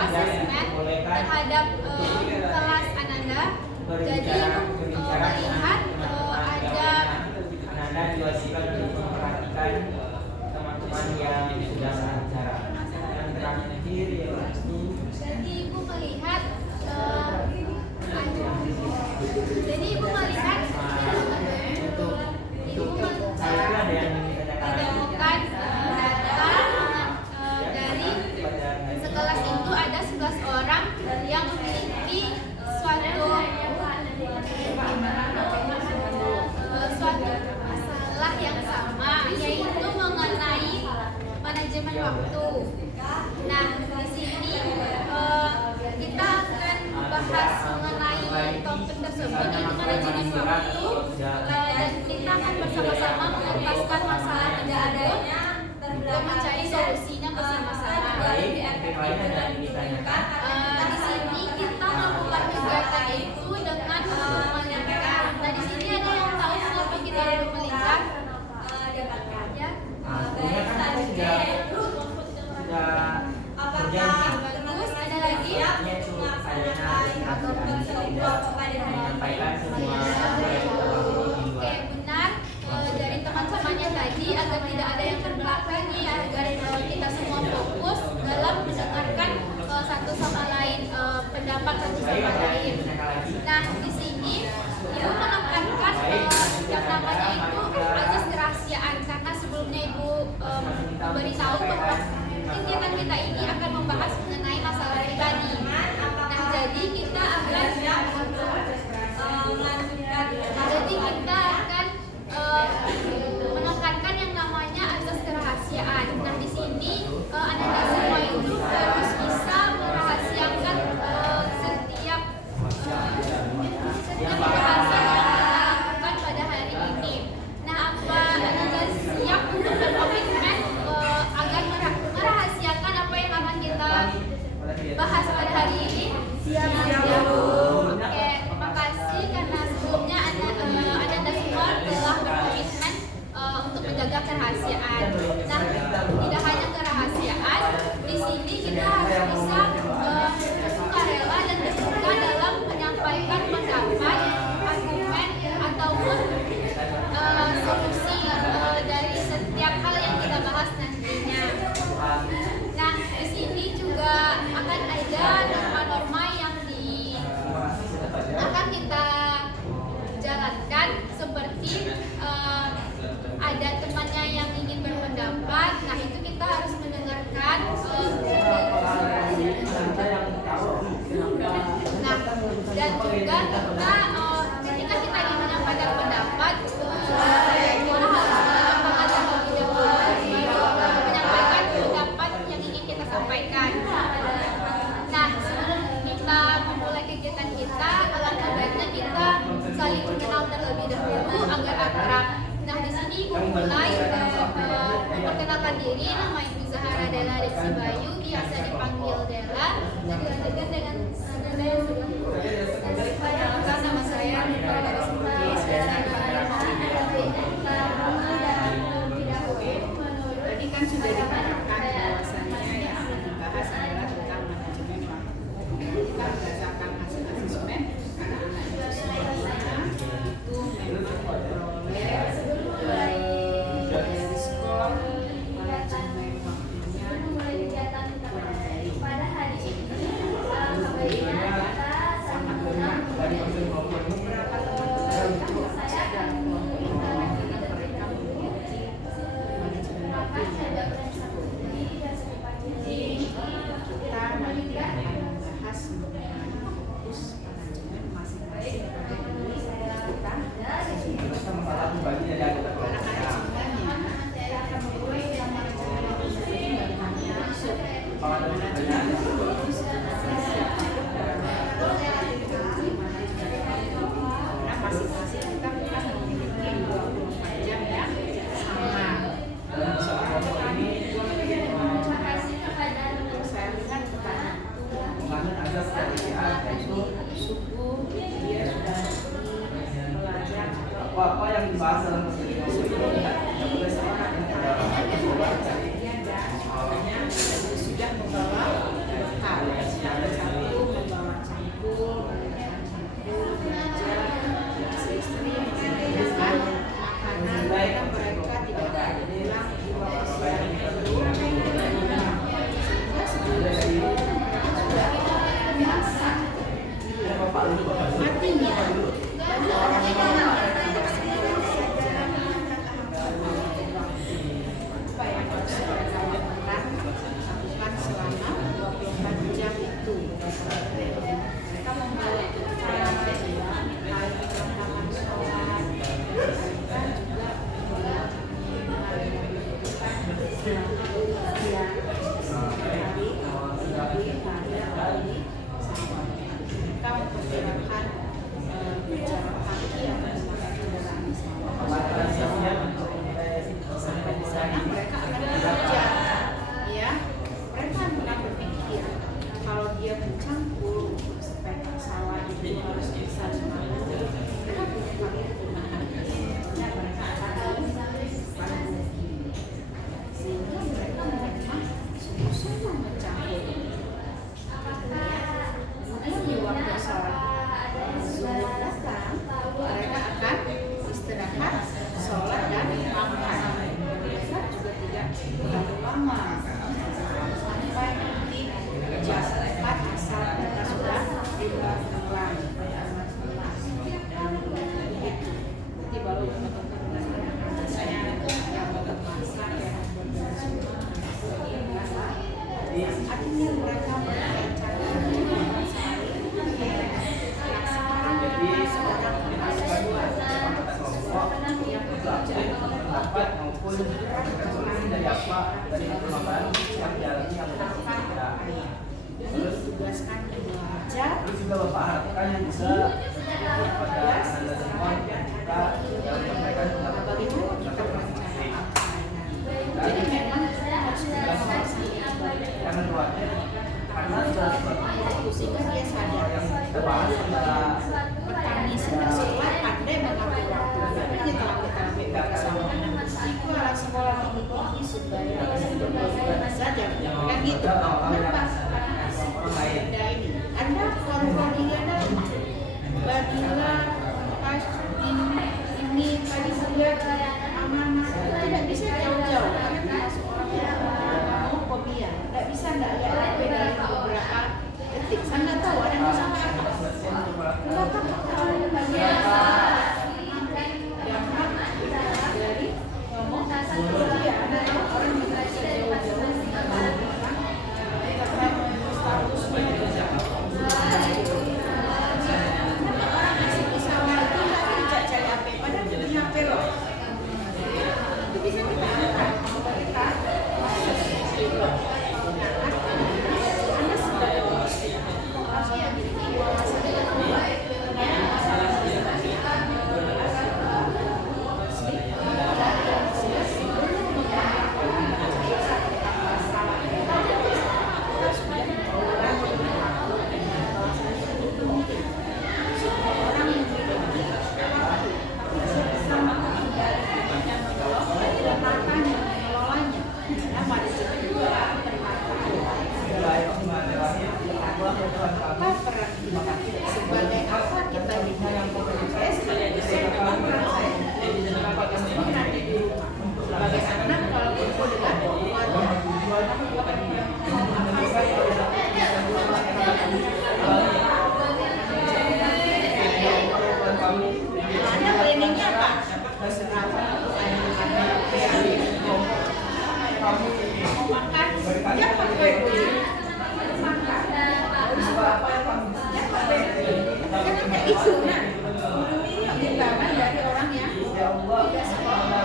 asesmen terhadap kelas Ananda, jadi Ibu melihat ada Anda diwajibkan untuk memperhatikan teman-teman yang sudah salah bicara. Yang terakhir yang pasti jadi Ibu melihat dengan waktu dan kita akan bersama-sama mengentaskan masalah tersebut dan mencari solusinya bersama-sama. Di sini kita melakukan kegiatan itu dengan melingkar. Nah di sini ada yang tahu kenapa kita duduk melingkar? Ya. Bagus. Ada lagi? Oke, benar. Dari teman-temannya tadi agar tidak ada yang terbelakang nih, agar kita semua fokus dalam mendengarkan satu sama lain, pendapat satu sama lain. Nah, di sini Ibu menekankan yang namanya itu azas kerahasiaan, karena sebelumnya Ibu memberitahu bahwa kegiatan kita ini akan membahas mengenai masalah pribadi. Nah, jadi kita akan menekankan yang namanya azas kerahasiaan. Nah, di sini Anda semua itu harus bisa merahasiakan setiap pembahasan yang kita lakukan pada hari ini. Nah, apa Anda siap untuk berkomitmen agar merahasiakan apa yang akan kita bahas pada hari ini? Siap. Oke, terima kasih karena sebelumnya Anda semua telah berkomitmen untuk menjaga kerahasiaan. Nah, tidak hanya kerahasiaan, di sini kita harus bisa sukarela dan terbuka dalam menyampaikan pendapat, argumen ataupun solusi dari setiap hal yang kita bahas nantinya. Nah, di sini juga akan ada norma-norma yang akan kita jalankan, seperti ada temannya yang ingin berpendapat. Nah, itu kita harus mendengarkan. Nah, dan juga kita ketika kita ingin menyampaikan pendapat, kita harus mendengarkan terlebih dahulu menyampaikan pendapat yang ingin kita sampaikan. Nah, sebelum kita memulai kegiatan kita, alangkah baiknya kita saling mengenal terlebih dahulu agar akrab. Nah, di sini Ibu mulai memperkenalkan diri. Nama Ibu Zahara Della Depsi Bayu, biasa dipanggil Della. Dan dilanjutkan dengan Della yang sebelah. Perkenalkan, nama saya Nita dari Simpis. Tadi kan sudah dikatakan bahwasannya yang akan dibahas adalah tentang manajemen waktu. Kita berdasarkan hasil asesmen anak-anak itu semuanya itu memang memperoleh dari skor manajemen waktunya kurang baik. Sangat benar dari beberapa teman-teman saya dan kelompok ini karena mereka memiliki manajemen waktu yang cukup baik. Jadi kita nanti akan membahas mengenai fokus manajemen masing-masing pada diri kita. Anak-anak semuanya akan memiliki manajemen waktu ini dan hanya masuk manajemen fokus karena masing-masing kita bukan memiliki 24 jam yang sama. Saya lihat pertanyaan itu subuh dia sudah belajar Apa yang dibahas dalam sudah membawa hal satu membawa cangkul, belajar istri menyiapkan makanan karena mereka tidak boleh pulang di waktu siang itu sehingga sebelum sudah biasa artinya bagi orang yang tidak segera saja apa yang harus seberang terus ditugaskan membaca bagaimana kita merencanakan jadi memang harus sehingga dia sadar petani sekolah pandai mengatur waktu. Ini telah kita bebas sama sekolah sekolah tinggi supaya saja kan gitu. Kenapa? Anda korban ini ada bagilah pas ini tadi sudah amanah tidak bisa jauh-jauh karena masuk orang mau fobia tidak bisa tidak ya beda beberapa detik saya nggak tahu ada masalah apa kenapa bagian dampak dari ngomong ya ada orang bisa jauh-jauh statusnya orang asing di sawah itu nggak cari HP padahal punya HP loh itu bisa kita angkat kita Anda sebagai sebagai apa kita di dalam saya sebagai dosen memang peran saya sebagai istri nanti di rumah sebagai anak kalau berkumpul dengan keluarga Anda planningnya apa? Mau makan? Ya pakai duit makan kan ada isu nah ini timbangan dari orang yang tidak sekolah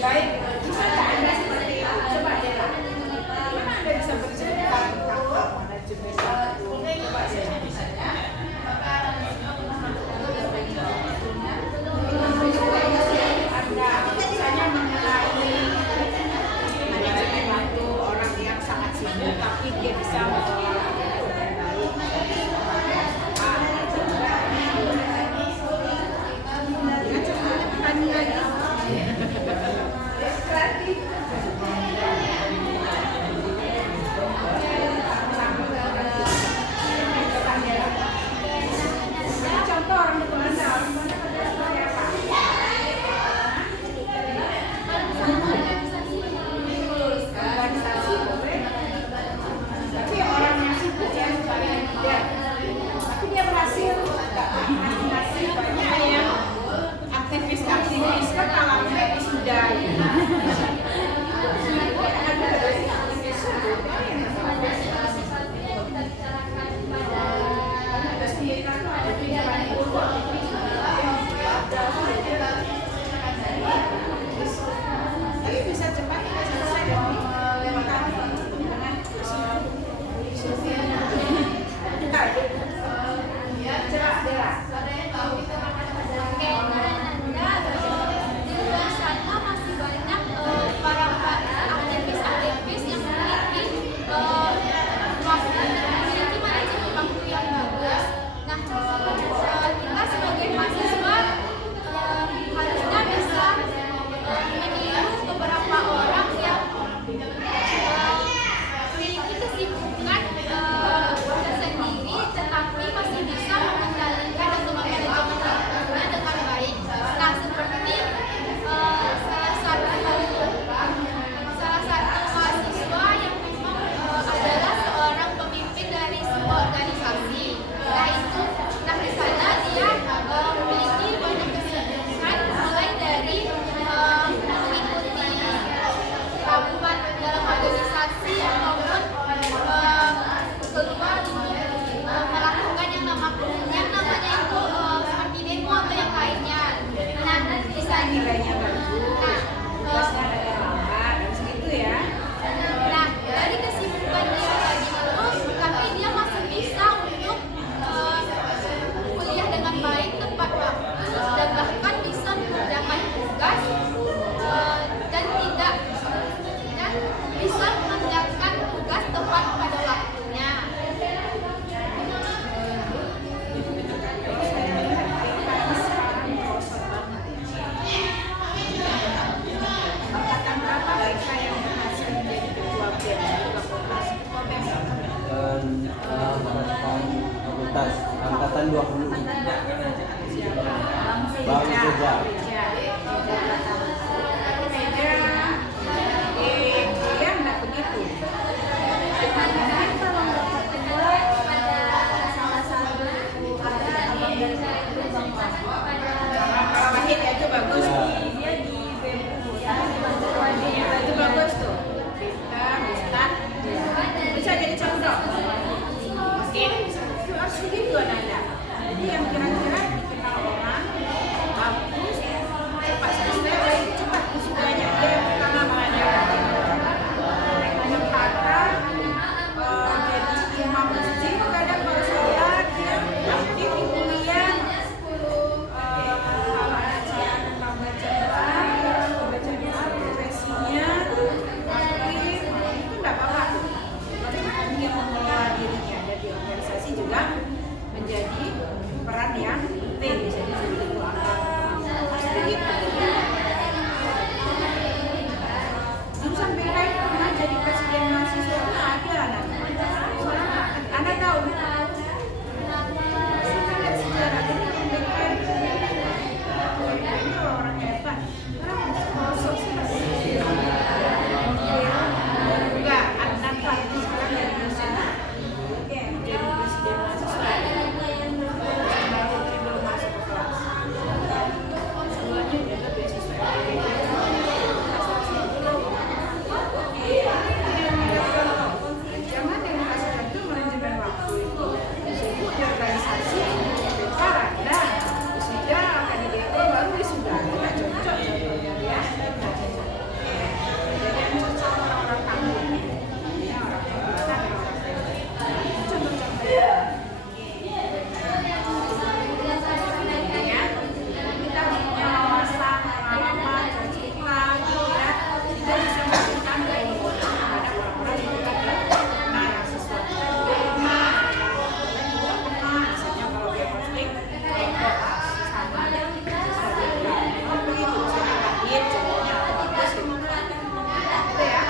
baik bisa Anda seperti itu coba deh lah gimana Anda bisa bercerita tentang mana jenis coba saya bisa ya meja. Meja yang nggak begitu. Mungkin kalau nggak kedua salah satu ada abang dari Bang Wahid ya, itu bagus. Ya. dia di BEM tapi Itu bagus tuh. Ustaz, bisa jadi contoh. Oke, itu harus begitu anak-anak. Jadi yang kira-kira dikenal orang bagus, cepat selesai, cepat disukainya. Dia yang pertama mengadakan kata jadi imam masjid. Kadang kalau sholat dia aktif di kuliah. Kalau anak saya tentang baca doa, profesinya aktif, itu nggak apa-apa. Tapi dia mengelola dirinya dan di organisasi juga menjadi peran yang penting. Jadi begitu jurusan BKI pernah jadi presiden mahasiswa itu ada anak. Soalnya anak tahu sejarah BKI ini orang hebat. Sosok sih enggak, Adnan Fardi sekarang jadi dosen, jadi presiden mahasiswa. Baru belum masuk ke kelas. Sebelumnya dia ada beasiswa. Zaman yang merasakan itu manajemen waktu itu disebut di organisasi cara dan wisuda akan di DO baru wisuda. Tidak cocok contohnya ya. Jadi yang cocok orang-orang tangguh. Ya, orang pintar dan orang pintar. Contoh-contohnya. Ya, kita punya wawasan, pengalaman, cerita gitu ya. Kita bisa memberikan keunggulan kepada orang-orang yang kita kenal yang sesuatu misalnya kalau dia posting sama sesuatu begitu misalnya lahir contohnya bagus gitu itu ya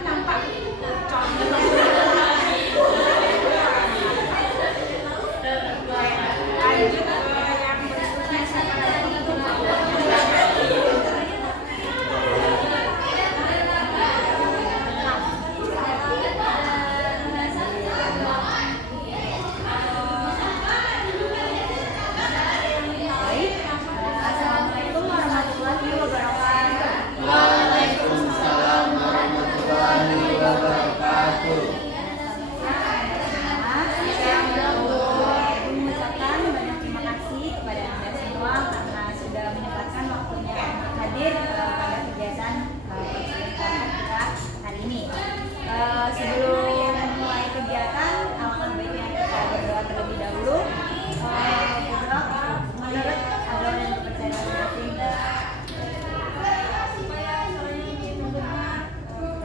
nampak contoh lanjut ke yang berikutnya siapa lagi Baik, Assalamualaikum warahmatullahi wabarakatuh. Waalaikumsalam warahmatullahi wabarakatuh. Saya mengucapkan banyak terima kasih kepada Anda semua karena sudah menyempatkan waktunya hadir pada kegiatan perkuliahan kita hari ini. Sebelum mulai kegiatan, alangkah baiknya kita berdoa terlebih dahulu. Menurut agama dan kepercayaan masing-masing.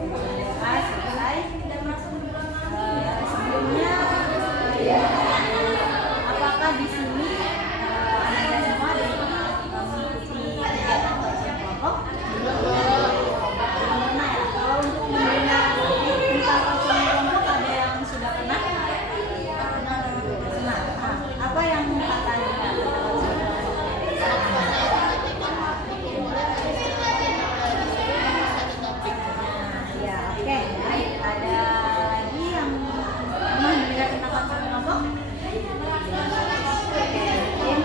Doa selesai. Sebelumnya, apakah di sini Anda semua ada yang mengikuti kegiatan kajian kelompok? Belum pernah ya? Kalau untuk mendengar tentang kajian kelompok ada yang sudah pernah? Pernah. Apa yang kata Anda? Ya, oke. Baik. Ada lagi yang pernah mendengar tentang kajian kelompok? Oke, mungkin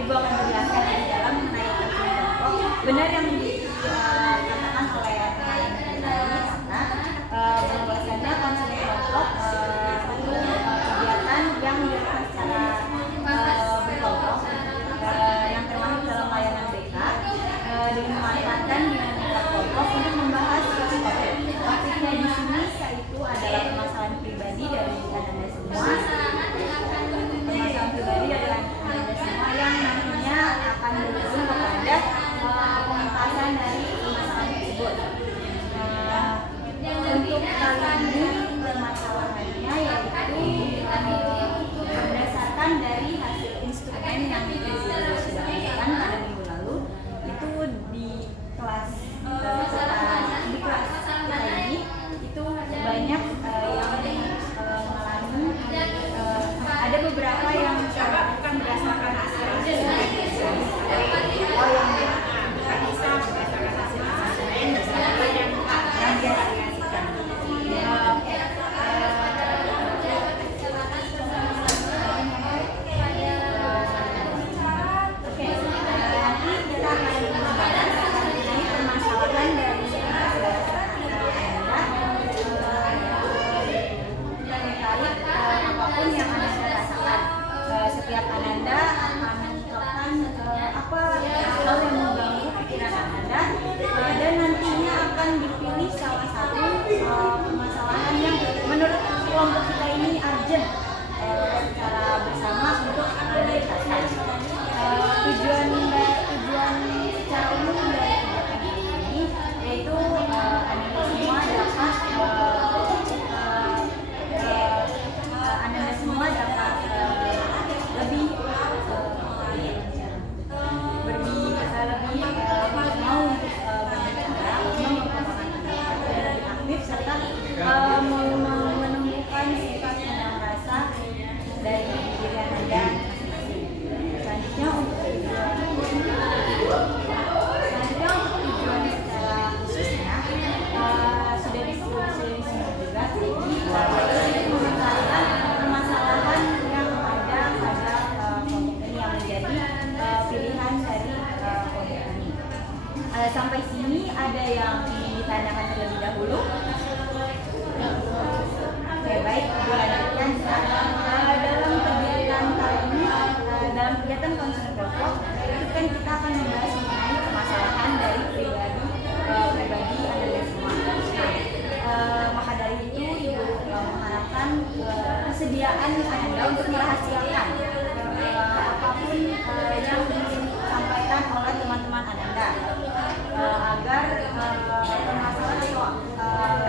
Ibu akan menjelaskan di dalam mengenai kajian kelompok. Benar yang dikatakan oleh teman tadi karena bahwasannya konseling kelompok itu kegiatan yang dilakukan secara berkelompok yang termasuk dalam layanan BK dengan memanfaatkan dinamika kelompok untuk membahas topik. Topiknya di sini yaitu adalah permasalahan pribadi dari Anda semua. Permasalahan pribadi dari Anda semua yang nantinya akan berujung kepada pengentasan Sampai sini ada yang ditanyakan terlebih dahulu? Oke, baik, Ibu lanjutkan. Dalam kegiatan kali ini, dalam kegiatan konseling kelompok, itu kan kita akan membahas mengenai permasalahan dari pribadi Anda semua. Maka dari itu, Ibu mengharapkan kesediaan Anda untuk merahasiakan apapun yang disampaikan oleh teman-teman Anda, agar permasalahan atau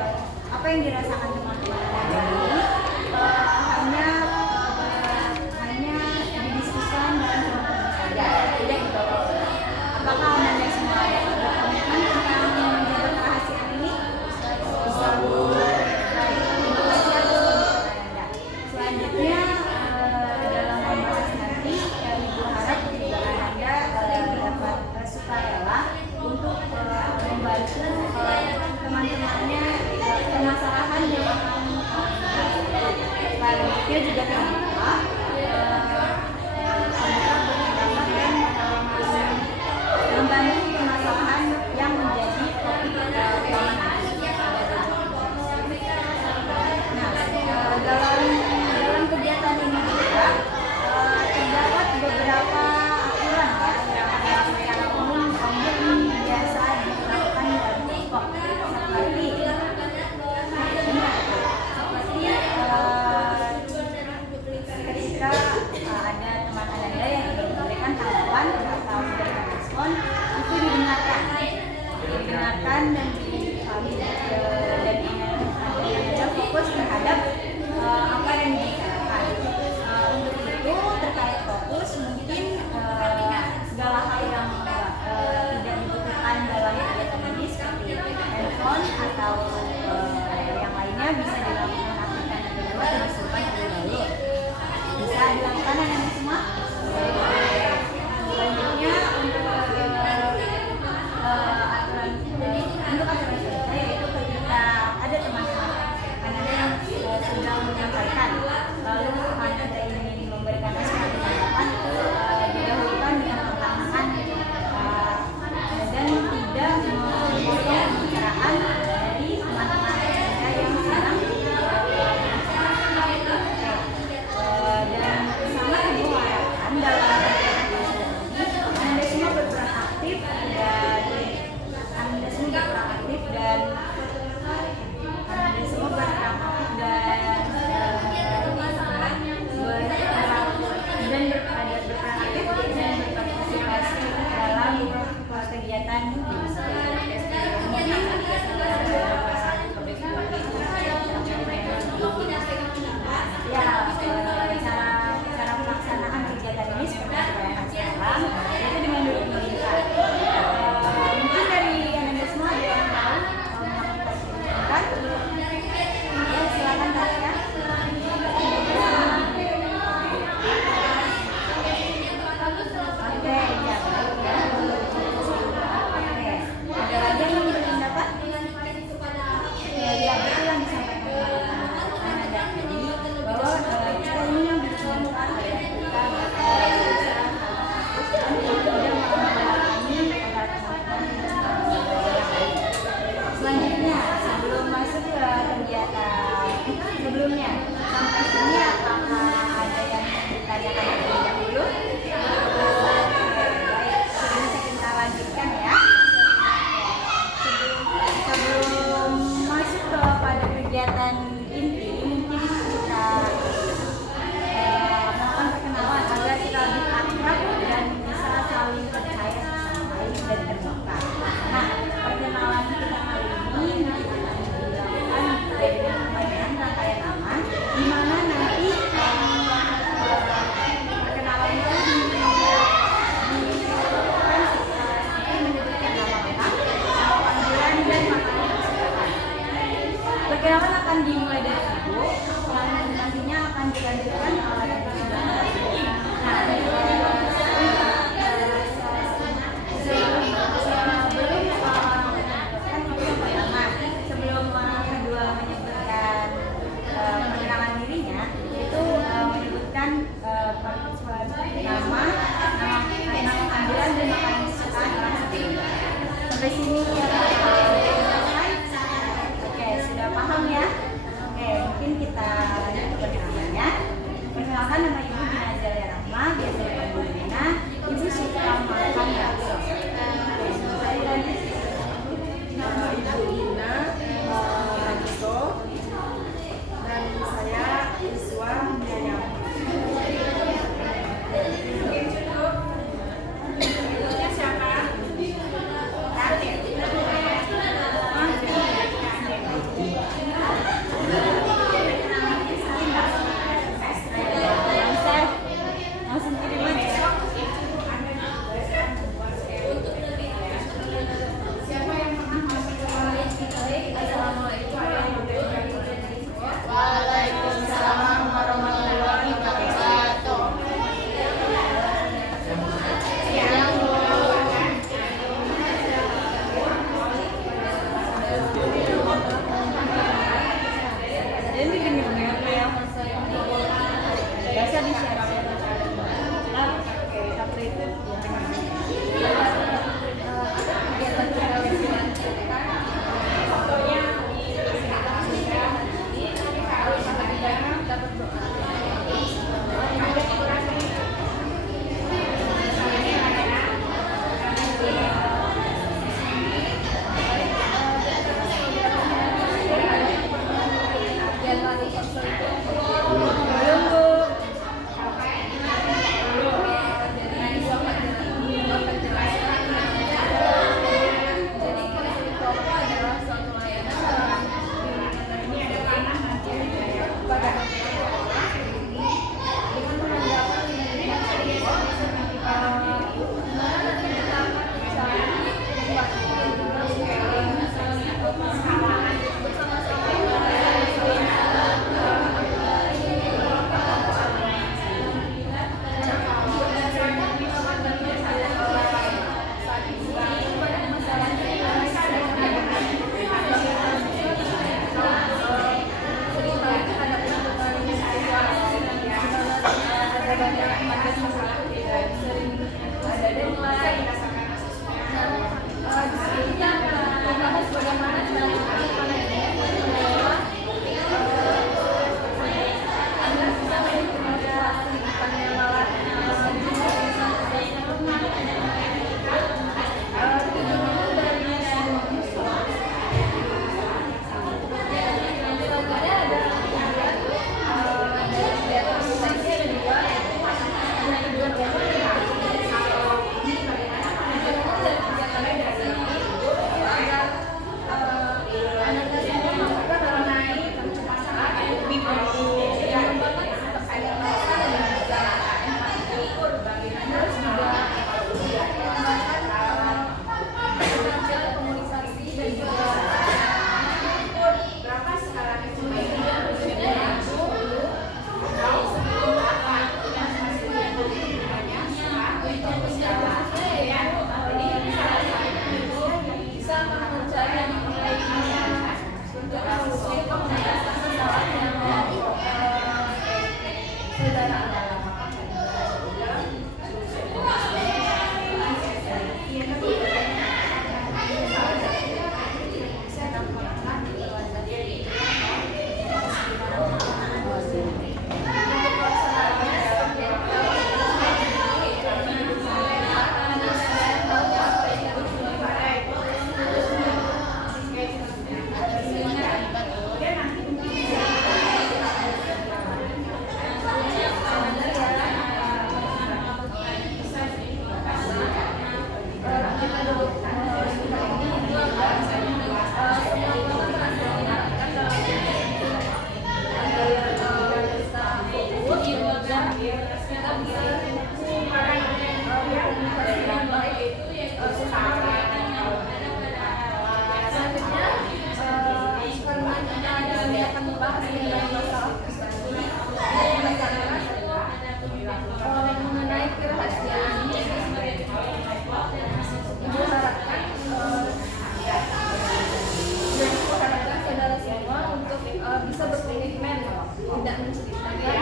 bisa berkomitmen tidak menceritakan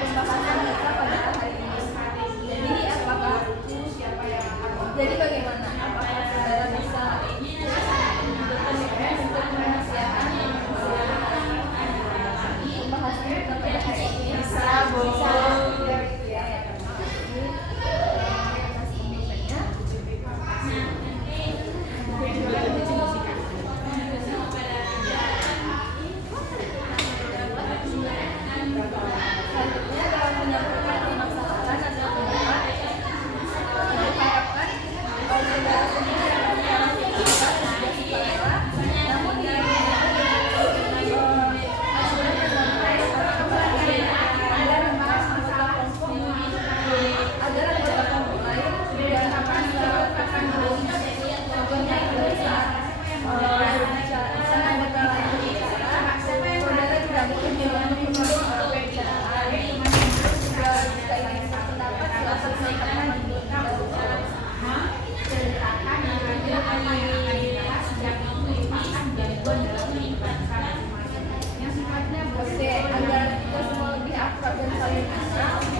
pembahasan kita pada hari ini. Jadi bagaimana? Apakah saudara bisa berkomitmen untuk merahasiakan pembahasan kita pada hari ini? Bisa, Bu. Agar kita semua lebih akrab dan saling kenal,